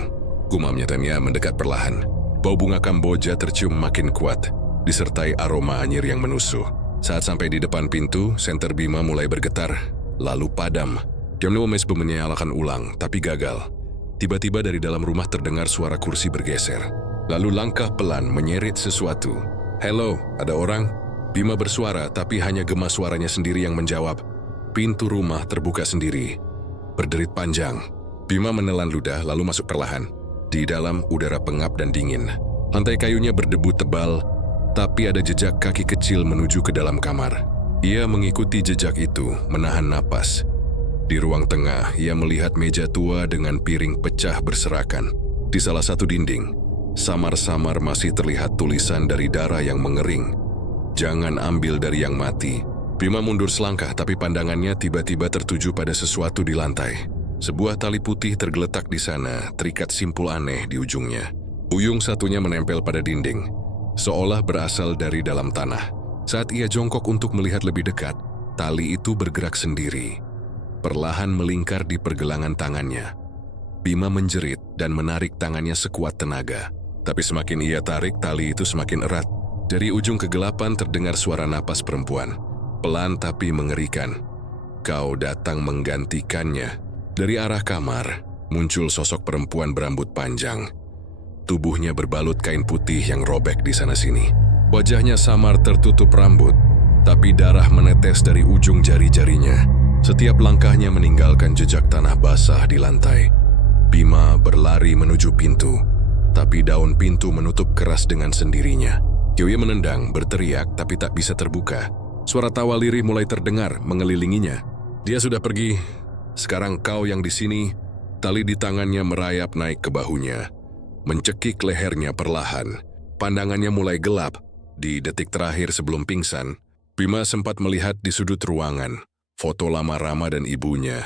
gumamnya Tania mendekat perlahan. Bau bunga kamboja tercium makin kuat, disertai aroma anyir yang menusuk. Saat sampai di depan pintu, senter Bima mulai bergetar, lalu padam. Dia mencoba menyalakan ulang, tapi gagal. Tiba-tiba dari dalam rumah terdengar suara kursi bergeser. Lalu langkah pelan menyerit sesuatu. "Halo, ada orang?" Bima bersuara, tapi hanya gema suaranya sendiri yang menjawab. Pintu rumah terbuka sendiri, berderit panjang. Bima menelan ludah lalu masuk perlahan. Di dalam udara pengap dan dingin. Lantai kayunya berdebu tebal, tapi ada jejak kaki kecil menuju ke dalam kamar. Ia mengikuti jejak itu, menahan napas. Di ruang tengah, ia melihat meja tua dengan piring pecah berserakan. Di salah satu dinding, samar-samar masih terlihat tulisan dari darah yang mengering. Jangan ambil dari yang mati. Bima mundur selangkah, tapi pandangannya tiba-tiba tertuju pada sesuatu di lantai. Sebuah tali putih tergeletak di sana, terikat simpul aneh di ujungnya. Ujung satunya menempel pada dinding, seolah berasal dari dalam tanah. Saat ia jongkok untuk melihat lebih dekat, tali itu bergerak sendiri, perlahan melingkar di pergelangan tangannya. Bima menjerit dan menarik tangannya sekuat tenaga. Tapi semakin ia tarik, tali itu semakin erat. Dari ujung kegelapan terdengar suara napas perempuan, pelan tapi mengerikan. Kau datang menggantikannya. Dari arah kamar, muncul sosok perempuan berambut panjang. Tubuhnya berbalut kain putih yang robek di sana-sini. Wajahnya samar tertutup rambut, tapi darah menetes dari ujung jari-jarinya. Setiap langkahnya meninggalkan jejak tanah basah di lantai. Bima berlari menuju pintu, tapi daun pintu menutup keras dengan sendirinya. Kyuye menendang, berteriak, tapi tak bisa terbuka. Suara tawa lirih mulai terdengar mengelilinginya. Dia sudah pergi. Sekarang kau yang di sini. Tali di tangannya merayap naik ke bahunya, mencekik lehernya perlahan. Pandangannya mulai gelap. Di detik terakhir sebelum pingsan, Bima sempat melihat di sudut ruangan foto lama Rama dan ibunya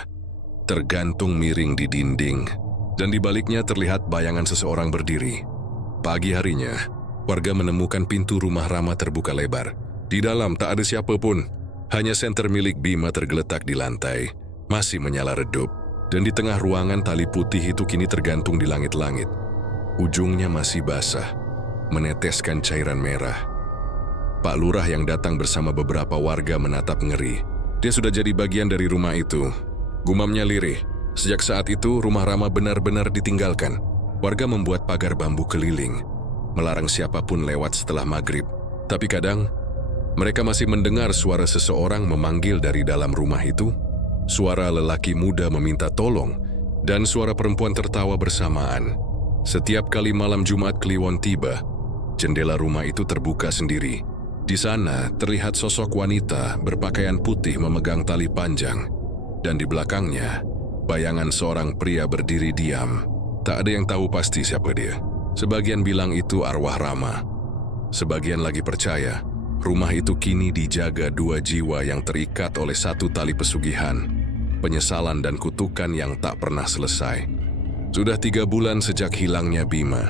tergantung miring di dinding, dan di baliknya terlihat bayangan seseorang berdiri. Pagi harinya, warga menemukan pintu rumah Rama terbuka lebar. Di dalam tak ada siapapun, hanya senter milik Bima tergeletak di lantai, masih menyala redup, dan di tengah ruangan tali putih itu kini tergantung di langit-langit. Ujungnya masih basah, meneteskan cairan merah. Pak Lurah yang datang bersama beberapa warga menatap ngeri. Dia sudah jadi bagian dari rumah itu. Gumamnya lirih. Sejak saat itu, rumah Rama benar-benar ditinggalkan. Warga membuat pagar bambu keliling, melarang siapapun lewat setelah maghrib. Tapi kadang, mereka masih mendengar suara seseorang memanggil dari dalam rumah itu. Suara lelaki muda meminta tolong, dan suara perempuan tertawa bersamaan. Setiap kali malam Jumat Kliwon tiba, jendela rumah itu terbuka sendiri. Di sana terlihat sosok wanita berpakaian putih memegang tali panjang, dan di belakangnya bayangan seorang pria berdiri diam. Tak ada yang tahu pasti siapa dia. Sebagian bilang itu arwah Rama. Sebagian lagi percaya rumah itu kini dijaga dua jiwa yang terikat oleh satu tali pesugihan, penyesalan dan kutukan yang tak pernah selesai. Sudah 3 bulan sejak hilangnya Bima.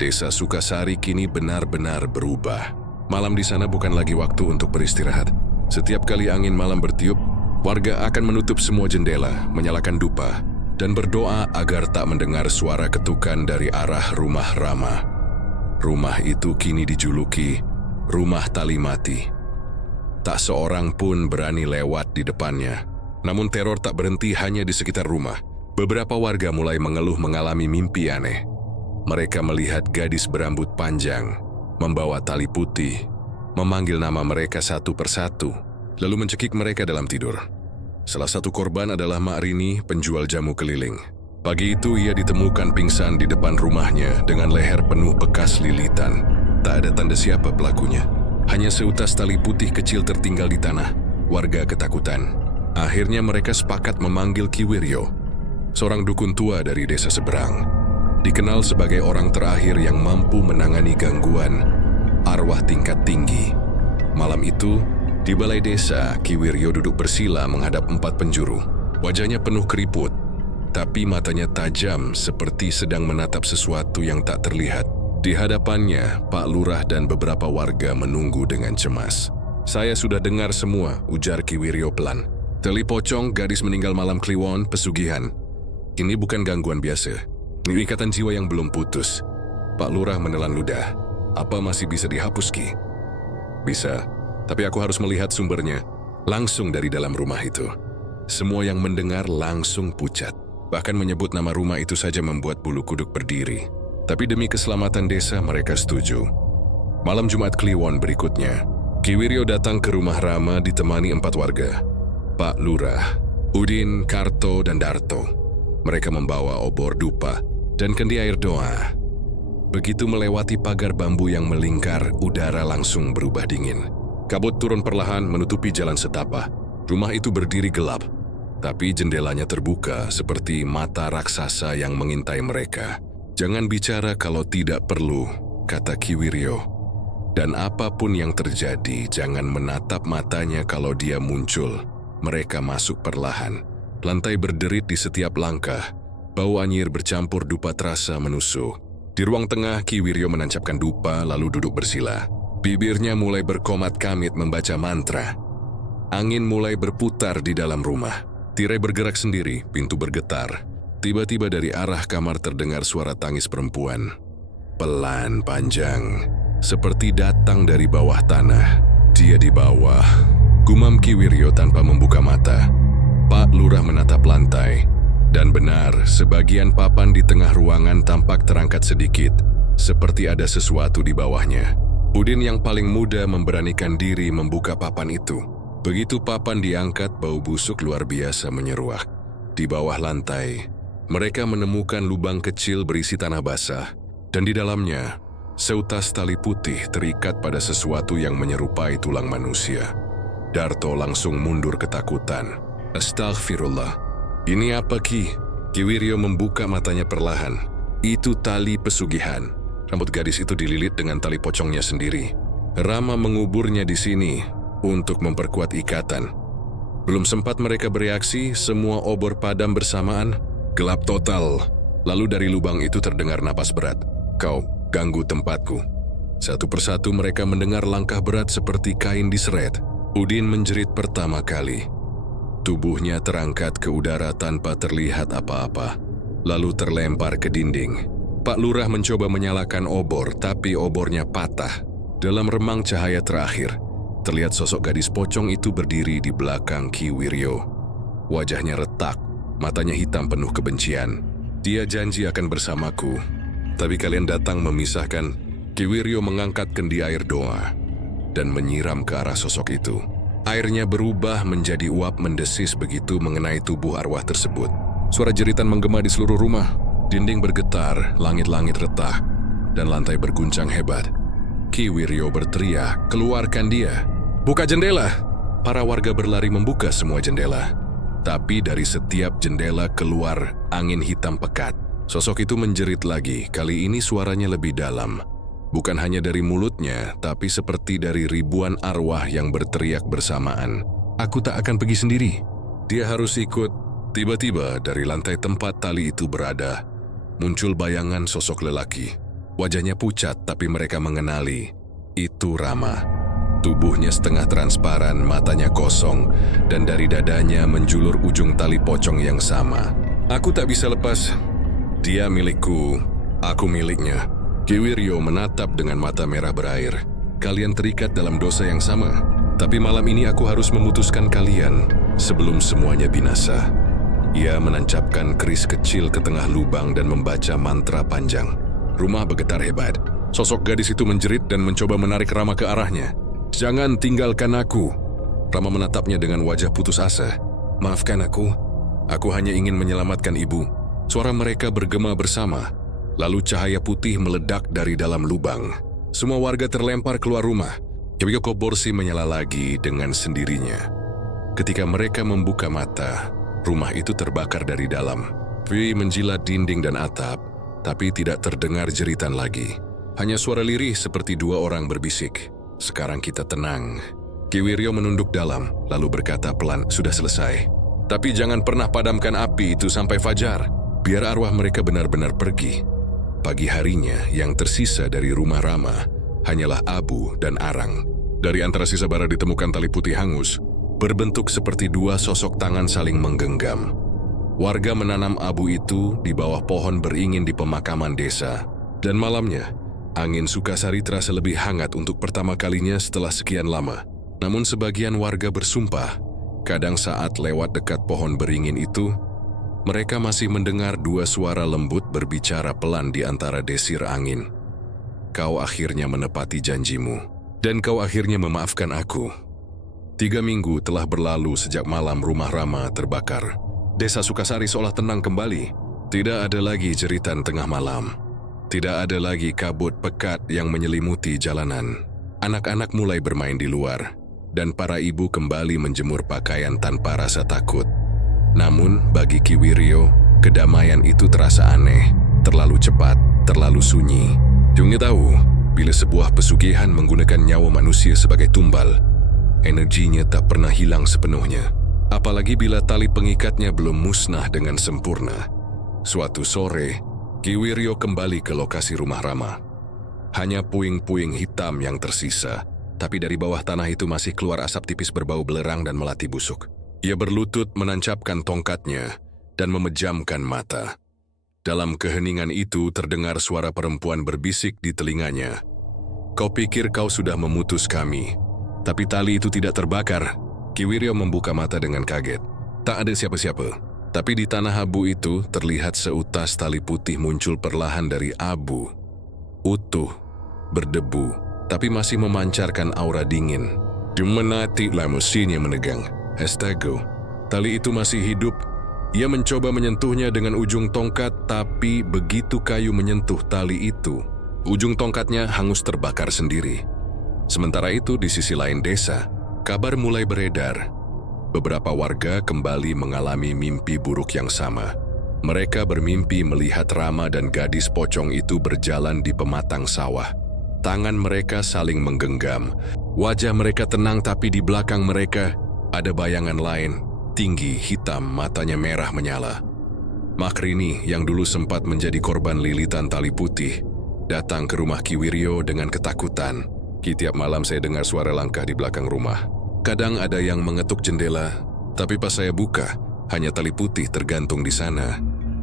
Desa Sukasari kini benar-benar berubah. Malam di sana bukan lagi waktu untuk beristirahat. Setiap kali angin malam bertiup, warga akan menutup semua jendela, menyalakan dupa, dan berdoa agar tak mendengar suara ketukan dari arah rumah Rama. Rumah itu kini dijuluki Rumah Tali Mati. Tak seorang pun berani lewat di depannya. Namun teror tak berhenti hanya di sekitar rumah. Beberapa warga mulai mengeluh mengalami mimpi aneh. Mereka melihat gadis berambut panjang, membawa tali putih, memanggil nama mereka satu persatu, lalu mencekik mereka dalam tidur. Salah satu korban adalah Mak Rini, penjual jamu keliling. Pagi itu ia ditemukan pingsan di depan rumahnya dengan leher penuh bekas lilitan. Tak ada tanda siapa pelakunya. Hanya seutas tali putih kecil tertinggal di tanah. Warga ketakutan. Akhirnya mereka sepakat memanggil Ki Wiryo, seorang dukun tua dari desa seberang. Dikenal sebagai orang terakhir yang mampu menangani gangguan arwah tingkat tinggi. Malam itu, di balai desa, Ki Wiryo duduk bersila menghadap 4 penjuru. Wajahnya penuh keriput, tapi matanya tajam seperti sedang menatap sesuatu yang tak terlihat. Di hadapannya, Pak Lurah dan beberapa warga menunggu dengan cemas. Saya sudah dengar semua, ujar Ki Wiryo pelan. Teli pocong, gadis meninggal malam Kliwon, pesugihan. Ini bukan gangguan biasa. Ini ikatan jiwa yang belum putus. Pak Lurah menelan ludah. Apa masih bisa dihapus, Ki? Bisa, tapi aku harus melihat sumbernya. Langsung dari dalam rumah itu. Semua yang mendengar langsung pucat. Bahkan menyebut nama rumah itu saja membuat bulu kuduk berdiri. Tapi demi keselamatan desa mereka setuju. Malam Jumat Kliwon berikutnya, Ki Wiryo datang ke rumah Rama ditemani 4 warga. Pak Lurah, Udin, Karto, dan Darto. Mereka membawa obor dupa dan kendi air doa. Begitu melewati pagar bambu yang melingkar, udara langsung berubah dingin. Kabut turun perlahan menutupi jalan setapak. Rumah itu berdiri gelap, tapi jendelanya terbuka seperti mata raksasa yang mengintai mereka. "Jangan bicara kalau tidak perlu," kata Ki Wiryo. "Dan apapun yang terjadi, jangan menatap matanya kalau dia muncul." Mereka masuk perlahan. Lantai berderit di setiap langkah. Bau anyir bercampur dupa terasa menusuk. Di ruang tengah, Ki Wiryo menancapkan dupa lalu duduk bersila. Bibirnya mulai berkomat kamit membaca mantra. Angin mulai berputar di dalam rumah. Tirai bergerak sendiri, pintu bergetar. Tiba-tiba dari arah kamar terdengar suara tangis perempuan. Pelan, panjang, seperti datang dari bawah tanah. "Dia di bawah," gumam Ki Wiryo tanpa membuka mata. Pak Lurah menatap lantai. Dan benar, sebagian papan di tengah ruangan tampak terangkat sedikit, seperti ada sesuatu di bawahnya. Udin yang paling muda memberanikan diri membuka papan itu. Begitu papan diangkat, bau busuk luar biasa menyeruak. Di bawah lantai, mereka menemukan lubang kecil berisi tanah basah, dan di dalamnya, seutas tali putih terikat pada sesuatu yang menyerupai tulang manusia. Darto langsung mundur ketakutan. "Astagfirullah. Ini apa, Ki?" Ki Wiryo membuka matanya perlahan. Itu tali pesugihan. Rambut gadis itu dililit dengan tali pocongnya sendiri. Rama menguburnya di sini untuk memperkuat ikatan. Belum sempat mereka bereaksi, semua obor padam bersamaan. Gelap total. Lalu dari lubang itu terdengar napas berat. "Kau ganggu tempatku." Satu persatu mereka mendengar langkah berat seperti kain diseret. Udin menjerit pertama kali. Tubuhnya terangkat ke udara tanpa terlihat apa-apa, lalu terlempar ke dinding. Pak Lurah mencoba menyalakan obor, tapi obornya patah. Dalam remang cahaya terakhir, terlihat sosok gadis pocong itu berdiri di belakang Ki Wiryo. Wajahnya retak, matanya hitam penuh kebencian. "Dia janji akan bersamaku, tapi kalian datang memisahkan." Ki Wiryo mengangkat kendi air doa dan menyiram ke arah sosok itu. Airnya berubah menjadi uap mendesis begitu mengenai tubuh arwah tersebut. Suara jeritan menggema di seluruh rumah. Dinding bergetar, langit-langit retak, dan lantai berguncang hebat. Ki Wiryo berteriak, "Keluarkan dia! Buka jendela!" Para warga berlari membuka semua jendela. Tapi dari setiap jendela keluar angin hitam pekat. Sosok itu menjerit lagi, kali ini suaranya lebih dalam. Bukan hanya dari mulutnya, tapi seperti dari ribuan arwah yang berteriak bersamaan. "Aku tak akan pergi sendiri. Dia harus ikut." Tiba-tiba dari lantai tempat tali itu berada, muncul bayangan sosok lelaki. Wajahnya pucat, tapi mereka mengenali. Itu Rama. Tubuhnya setengah transparan, matanya kosong, dan dari dadanya menjulur ujung tali pocong yang sama. "Aku tak bisa lepas. Dia milikku, aku miliknya." Ki Wiryo menatap dengan mata merah berair. "Kalian terikat dalam dosa yang sama. Tapi malam ini aku harus memutuskan kalian sebelum semuanya binasa." Ia menancapkan keris kecil ke tengah lubang dan membaca mantra panjang. Rumah bergetar hebat. Sosok gadis itu menjerit dan mencoba menarik Rama ke arahnya. "Jangan tinggalkan aku." Rama menatapnya dengan wajah putus asa. "Maafkan aku. Aku hanya ingin menyelamatkan ibu." Suara mereka bergema bersama. Lalu cahaya putih meledak dari dalam lubang. Semua warga terlempar keluar rumah. Kebiko Koborsi menyala lagi dengan sendirinya. Ketika mereka membuka mata, rumah itu terbakar dari dalam. Api menjilat dinding dan atap, tapi tidak terdengar jeritan lagi. Hanya suara lirih seperti dua orang berbisik. "Sekarang kita tenang." Ki Wiryo menunduk dalam, lalu berkata pelan, "Sudah selesai. Tapi jangan pernah padamkan api itu sampai fajar. Biar arwah mereka benar-benar pergi." Pagi harinya, yang tersisa dari rumah Rama hanyalah abu dan arang. Dari antara sisa bara ditemukan tali putih hangus, berbentuk seperti dua sosok tangan saling menggenggam. Warga menanam abu itu di bawah pohon beringin di pemakaman desa. Dan malamnya, angin Sukasari terasa lebih hangat untuk pertama kalinya setelah sekian lama. Namun sebagian warga bersumpah, kadang saat lewat dekat pohon beringin itu, mereka masih mendengar dua suara lembut berbicara pelan di antara desir angin. "Kau akhirnya menepati janjimu, dan kau akhirnya memaafkan aku." 3 minggu telah berlalu sejak malam rumah Rama terbakar. Desa Sukasari seolah tenang kembali. Tidak ada lagi jeritan tengah malam. Tidak ada lagi kabut pekat yang menyelimuti jalanan. Anak-anak mulai bermain di luar, dan para ibu kembali menjemur pakaian tanpa rasa takut. Namun, bagi Ki Wiryo, kedamaian itu terasa aneh, terlalu cepat, terlalu sunyi. Jungnya tahu, bila sebuah pesugihan menggunakan nyawa manusia sebagai tumbal, energinya tak pernah hilang sepenuhnya. Apalagi bila tali pengikatnya belum musnah dengan sempurna. Suatu sore, Ki Wiryo kembali ke lokasi rumah Rama. Hanya puing-puing hitam yang tersisa, tapi dari bawah tanah itu masih keluar asap tipis berbau belerang dan melati busuk. Ia berlutut menancapkan tongkatnya dan memejamkan mata. Dalam keheningan itu terdengar suara perempuan berbisik di telinganya. "Kau pikir kau sudah memutus kami, tapi tali itu tidak terbakar." Ki Wiryo membuka mata dengan kaget. Tak ada siapa-siapa. Tapi di tanah abu itu terlihat seutas tali putih muncul perlahan dari abu. Utuh, berdebu, tapi masih memancarkan aura dingin. Menatilah mesinnya menegang. Astaga, tali itu masih hidup. Ia mencoba menyentuhnya dengan ujung tongkat, tapi begitu kayu menyentuh tali itu, ujung tongkatnya hangus terbakar sendiri. Sementara itu di sisi lain desa, kabar mulai beredar. Beberapa warga kembali mengalami mimpi buruk yang sama. Mereka bermimpi melihat Rama dan gadis pocong itu berjalan di pematang sawah. Tangan mereka saling menggenggam. Wajah mereka tenang, tapi di belakang mereka ada bayangan lain, tinggi, hitam, matanya merah menyala. Makrini yang dulu sempat menjadi korban lilitan tali putih, datang ke rumah Ki Wiryo dengan ketakutan. "Ki, tiap malam saya dengar suara langkah di belakang rumah. Kadang ada yang mengetuk jendela, tapi pas saya buka, hanya tali putih tergantung di sana."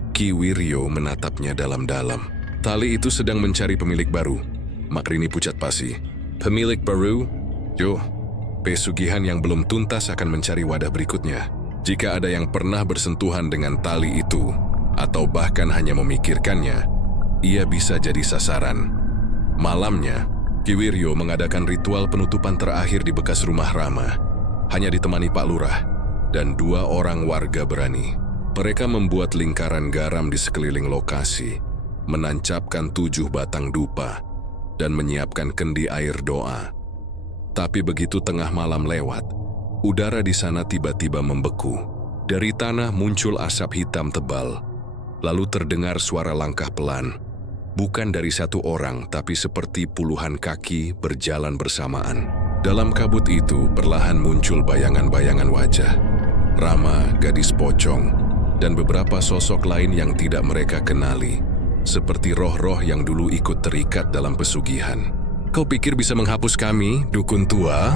Ki Wiryo menatapnya dalam-dalam. "Tali itu sedang mencari pemilik baru." Makrini pucat pasi. "Pemilik baru? Yo, pesugihan yang belum tuntas akan mencari wadah berikutnya. Jika ada yang pernah bersentuhan dengan tali itu, atau bahkan hanya memikirkannya, ia bisa jadi sasaran." Malamnya, Ki Wiryo mengadakan ritual penutupan terakhir di bekas rumah Rama. Hanya ditemani Pak Lurah dan 2 orang warga berani. Mereka membuat lingkaran garam di sekeliling lokasi, menancapkan 7 batang dupa, dan menyiapkan kendi air doa. Tapi begitu tengah malam lewat, udara di sana tiba-tiba membeku. Dari tanah muncul asap hitam tebal, lalu terdengar suara langkah pelan. Bukan dari satu orang, tapi seperti puluhan kaki berjalan bersamaan. Dalam kabut itu perlahan muncul bayangan-bayangan wajah. Rama, gadis pocong, dan beberapa sosok lain yang tidak mereka kenali. Seperti roh-roh yang dulu ikut terikat dalam pesugihan. "Kau pikir bisa menghapus kami, dukun tua?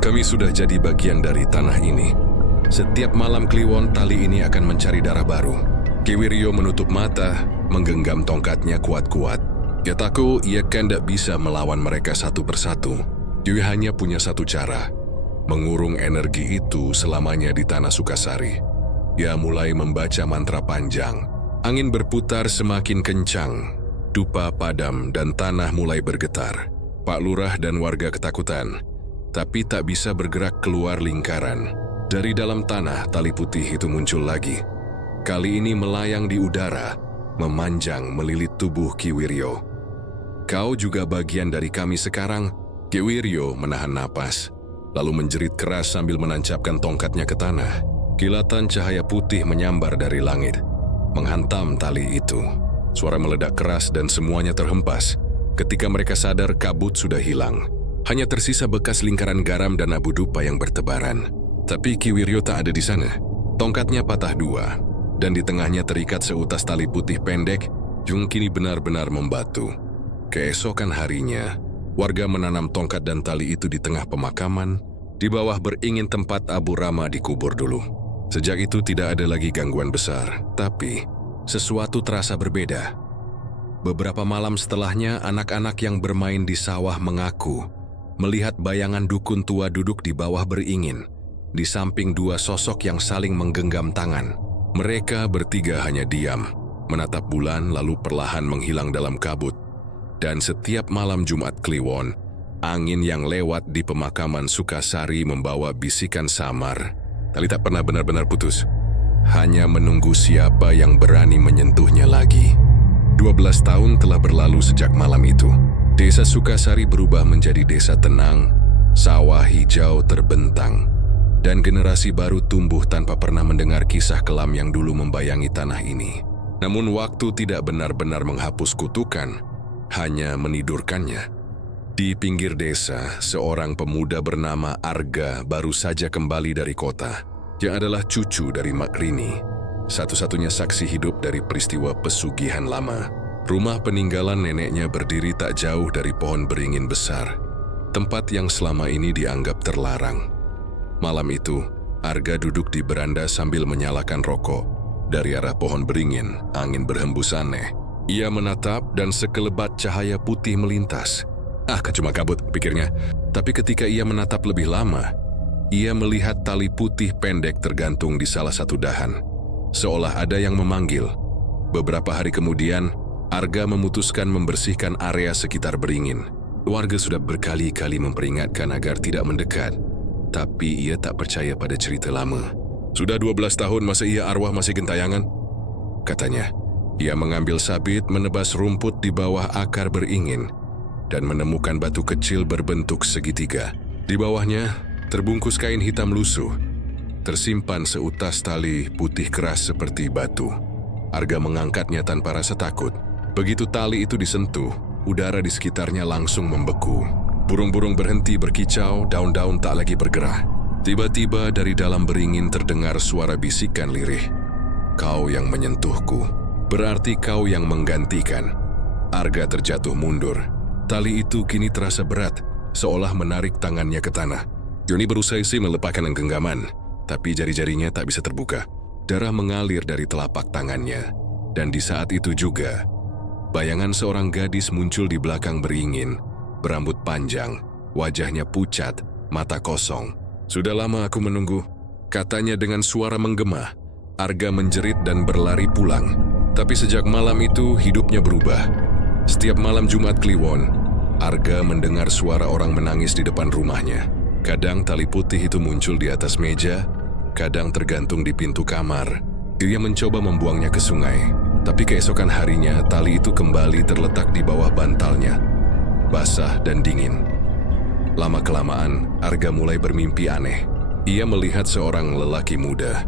Kami sudah jadi bagian dari tanah ini. Setiap malam Kliwon, tali ini akan mencari darah baru." Ki Wiryo menutup mata, menggenggam tongkatnya kuat-kuat. Kataku, ia kan tidak bisa melawan mereka satu persatu. Dia hanya punya satu cara, mengurung energi itu selamanya di tanah Sukasari. Ia mulai membaca mantra panjang. Angin berputar semakin kencang, dupa padam dan tanah mulai bergetar. Pak Lurah dan warga ketakutan, tapi tak bisa bergerak keluar lingkaran. Dari dalam tanah, tali putih itu muncul lagi. Kali ini melayang di udara, memanjang melilit tubuh Ki Wiryo. "Kau juga bagian dari kami sekarang." Ki Wiryo menahan napas, lalu menjerit keras sambil menancapkan tongkatnya ke tanah. Kilatan cahaya putih menyambar dari langit, menghantam tali itu. Suara meledak keras dan semuanya terhempas. Ketika mereka sadar, kabut sudah hilang. Hanya tersisa bekas lingkaran garam dan abu dupa yang bertebaran. Tapi Ki Wiryo tak ada di sana. Tongkatnya patah 2. Dan di tengahnya terikat seutas tali putih pendek, Jung kini benar-benar membatu. Keesokan harinya, warga menanam tongkat dan tali itu di tengah pemakaman, di bawah beringin tempat Abu Rama dikubur dulu. Sejak itu tidak ada lagi gangguan besar, tapi sesuatu terasa berbeda. Beberapa malam setelahnya, anak-anak yang bermain di sawah mengaku melihat bayangan dukun tua duduk di bawah beringin, di samping 2 sosok yang saling menggenggam tangan. Mereka bertiga hanya diam, menatap bulan lalu perlahan menghilang dalam kabut. Dan setiap malam Jumat Kliwon, angin yang lewat di pemakaman Sukasari membawa bisikan samar. Tali tak pernah benar-benar putus, hanya menunggu siapa yang berani menyentuhnya lagi. 12 tahun telah berlalu sejak malam itu. Desa Sukasari berubah menjadi desa tenang, sawah hijau terbentang, dan generasi baru tumbuh tanpa pernah mendengar kisah kelam yang dulu membayangi tanah ini. Namun waktu tidak benar-benar menghapus kutukan, hanya menidurkannya. Di pinggir desa, seorang pemuda bernama Arga baru saja kembali dari kota, yang adalah cucu dari Mak Rini, satu-satunya saksi hidup dari peristiwa pesugihan lama. Rumah peninggalan neneknya berdiri tak jauh dari pohon beringin besar, tempat yang selama ini dianggap terlarang. Malam itu, Arga duduk di beranda sambil menyalakan rokok. Dari arah pohon beringin, angin berhembus aneh. Ia menatap dan sekelebat cahaya putih melintas. Cuma kabut, pikirnya. Tapi ketika ia menatap lebih lama, ia melihat tali putih pendek tergantung di salah satu dahan. Seolah ada yang memanggil. Beberapa hari kemudian, Arga memutuskan membersihkan area sekitar beringin. Warga sudah berkali-kali memperingatkan agar tidak mendekat, tapi ia tak percaya pada cerita lama. Sudah 12 tahun masa ia arwah masih gentayangan? Katanya. Ia mengambil sabit menebas rumput di bawah akar beringin dan menemukan batu kecil berbentuk segitiga. Di bawahnya terbungkus kain hitam lusuh, tersimpan seutas tali putih keras seperti batu. Arga mengangkatnya tanpa rasa takut. Begitu tali itu disentuh, udara di sekitarnya langsung membeku. Burung-burung berhenti berkicau, daun-daun tak lagi bergerak. Tiba-tiba dari dalam beringin terdengar suara bisikan lirih. Kau yang menyentuhku, berarti kau yang menggantikan. Arga terjatuh mundur. Tali itu kini terasa berat, seolah menarik tangannya ke tanah. Joni berusaha melepaskan genggaman, tapi jari-jarinya tak bisa terbuka. Darah mengalir dari telapak tangannya. Dan di saat itu juga, bayangan seorang gadis muncul di belakang beringin, berambut panjang, wajahnya pucat, mata kosong. Sudah lama aku menunggu, katanya dengan suara menggema. Arga menjerit dan berlari pulang. Tapi sejak malam itu hidupnya berubah. Setiap malam Jumat Kliwon, Arga mendengar suara orang menangis di depan rumahnya. Kadang tali putih itu muncul di atas meja, kadang tergantung di pintu kamar. Dia mencoba membuangnya ke sungai, tapi keesokan harinya tali itu kembali terletak di bawah bantalnya, basah dan dingin. Lama-kelamaan, Arga mulai bermimpi aneh. Ia melihat seorang lelaki muda.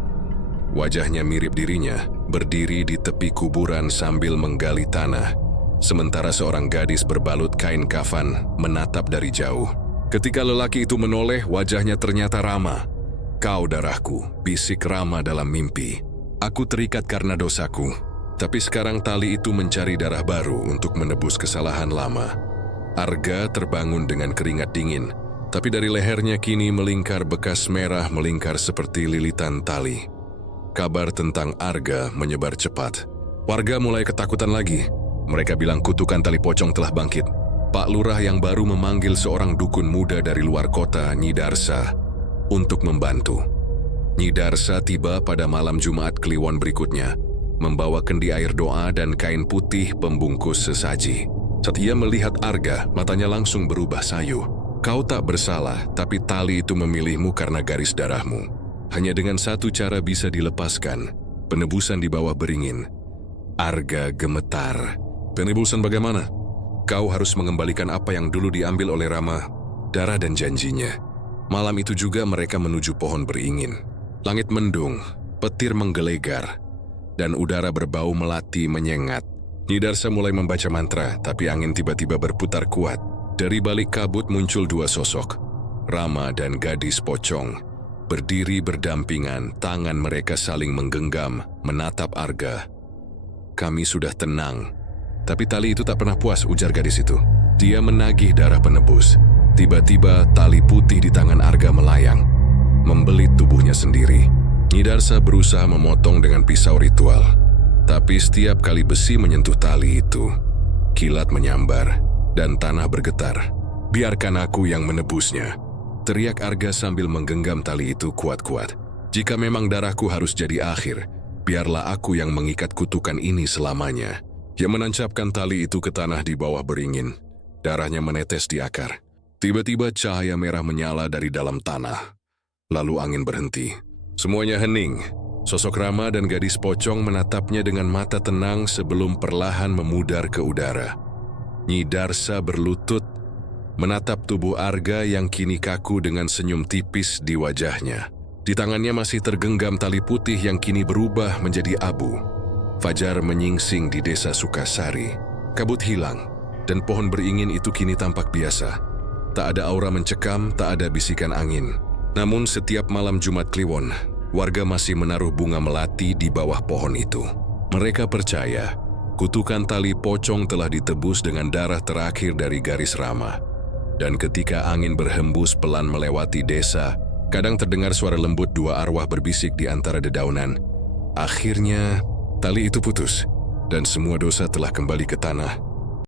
Wajahnya mirip dirinya, berdiri di tepi kuburan sambil menggali tanah. Sementara seorang gadis berbalut kain kafan menatap dari jauh. Ketika lelaki itu menoleh, wajahnya ternyata Rama. Kau darahku, bisik Rama dalam mimpi. Aku terikat karena dosaku, tapi sekarang tali itu mencari darah baru untuk menebus kesalahan lama. Arga terbangun dengan keringat dingin, tapi dari lehernya kini melingkar bekas merah melingkar seperti lilitan tali. Kabar tentang Arga menyebar cepat. Warga mulai ketakutan lagi. Mereka bilang kutukan tali pocong telah bangkit. Pak Lurah yang baru memanggil seorang dukun muda dari luar kota, Nyi Darsa, untuk membantu. Nyi Darsa tiba pada malam Jumat Kliwon berikutnya, membawa kendi air doa dan kain putih pembungkus sesaji. Saat ia melihat Arga, matanya langsung berubah sayu. Kau tak bersalah, tapi tali itu memilihmu karena garis darahmu. Hanya dengan satu cara bisa dilepaskan, penebusan di bawah beringin. Arga gemetar. Penebusan bagaimana? Kau harus mengembalikan apa yang dulu diambil oleh Rama, darah dan janjinya. Malam itu juga mereka menuju pohon beringin. Langit mendung, petir menggelegar, dan udara berbau melati menyengat. Nyi Darsa mulai membaca mantra, tapi angin tiba-tiba berputar kuat. Dari balik kabut muncul dua sosok, Rama dan gadis pocong. Berdiri berdampingan, tangan mereka saling menggenggam, menatap Arga. Kami sudah tenang, tapi tali itu tak pernah puas, ujar gadis itu. Dia menagih darah penebus. Tiba-tiba tali putih di tangan Arga melayang, membelit tubuhnya sendiri. Nyi Darsa berusaha memotong dengan pisau ritual. Tapi setiap kali besi menyentuh tali itu, kilat menyambar dan tanah bergetar. Biarkan aku yang menebusnya, teriak Arga sambil menggenggam tali itu kuat-kuat. Jika memang darahku harus jadi akhir, biarlah aku yang mengikat kutukan ini selamanya. Ia menancapkan tali itu ke tanah di bawah beringin. Darahnya menetes di akar. Tiba-tiba cahaya merah menyala dari dalam tanah. Lalu angin berhenti. Semuanya hening. Sosok Rama dan gadis pocong menatapnya dengan mata tenang sebelum perlahan memudar ke udara. Nyi Darsa berlutut, menatap tubuh Arga yang kini kaku dengan senyum tipis di wajahnya. Di tangannya masih tergenggam tali putih yang kini berubah menjadi abu. Fajar menyingsing di desa Sukasari. Kabut hilang, dan pohon beringin itu kini tampak biasa. Tak ada aura mencekam, tak ada bisikan angin. Namun setiap malam Jumat Kliwon, warga masih menaruh bunga melati di bawah pohon itu. Mereka percaya, kutukan tali pocong telah ditebus dengan darah terakhir dari garis Rama. Dan ketika angin berhembus pelan melewati desa, kadang terdengar suara lembut dua arwah berbisik di antara dedaunan. Akhirnya, tali itu putus, dan semua dosa telah kembali ke tanah.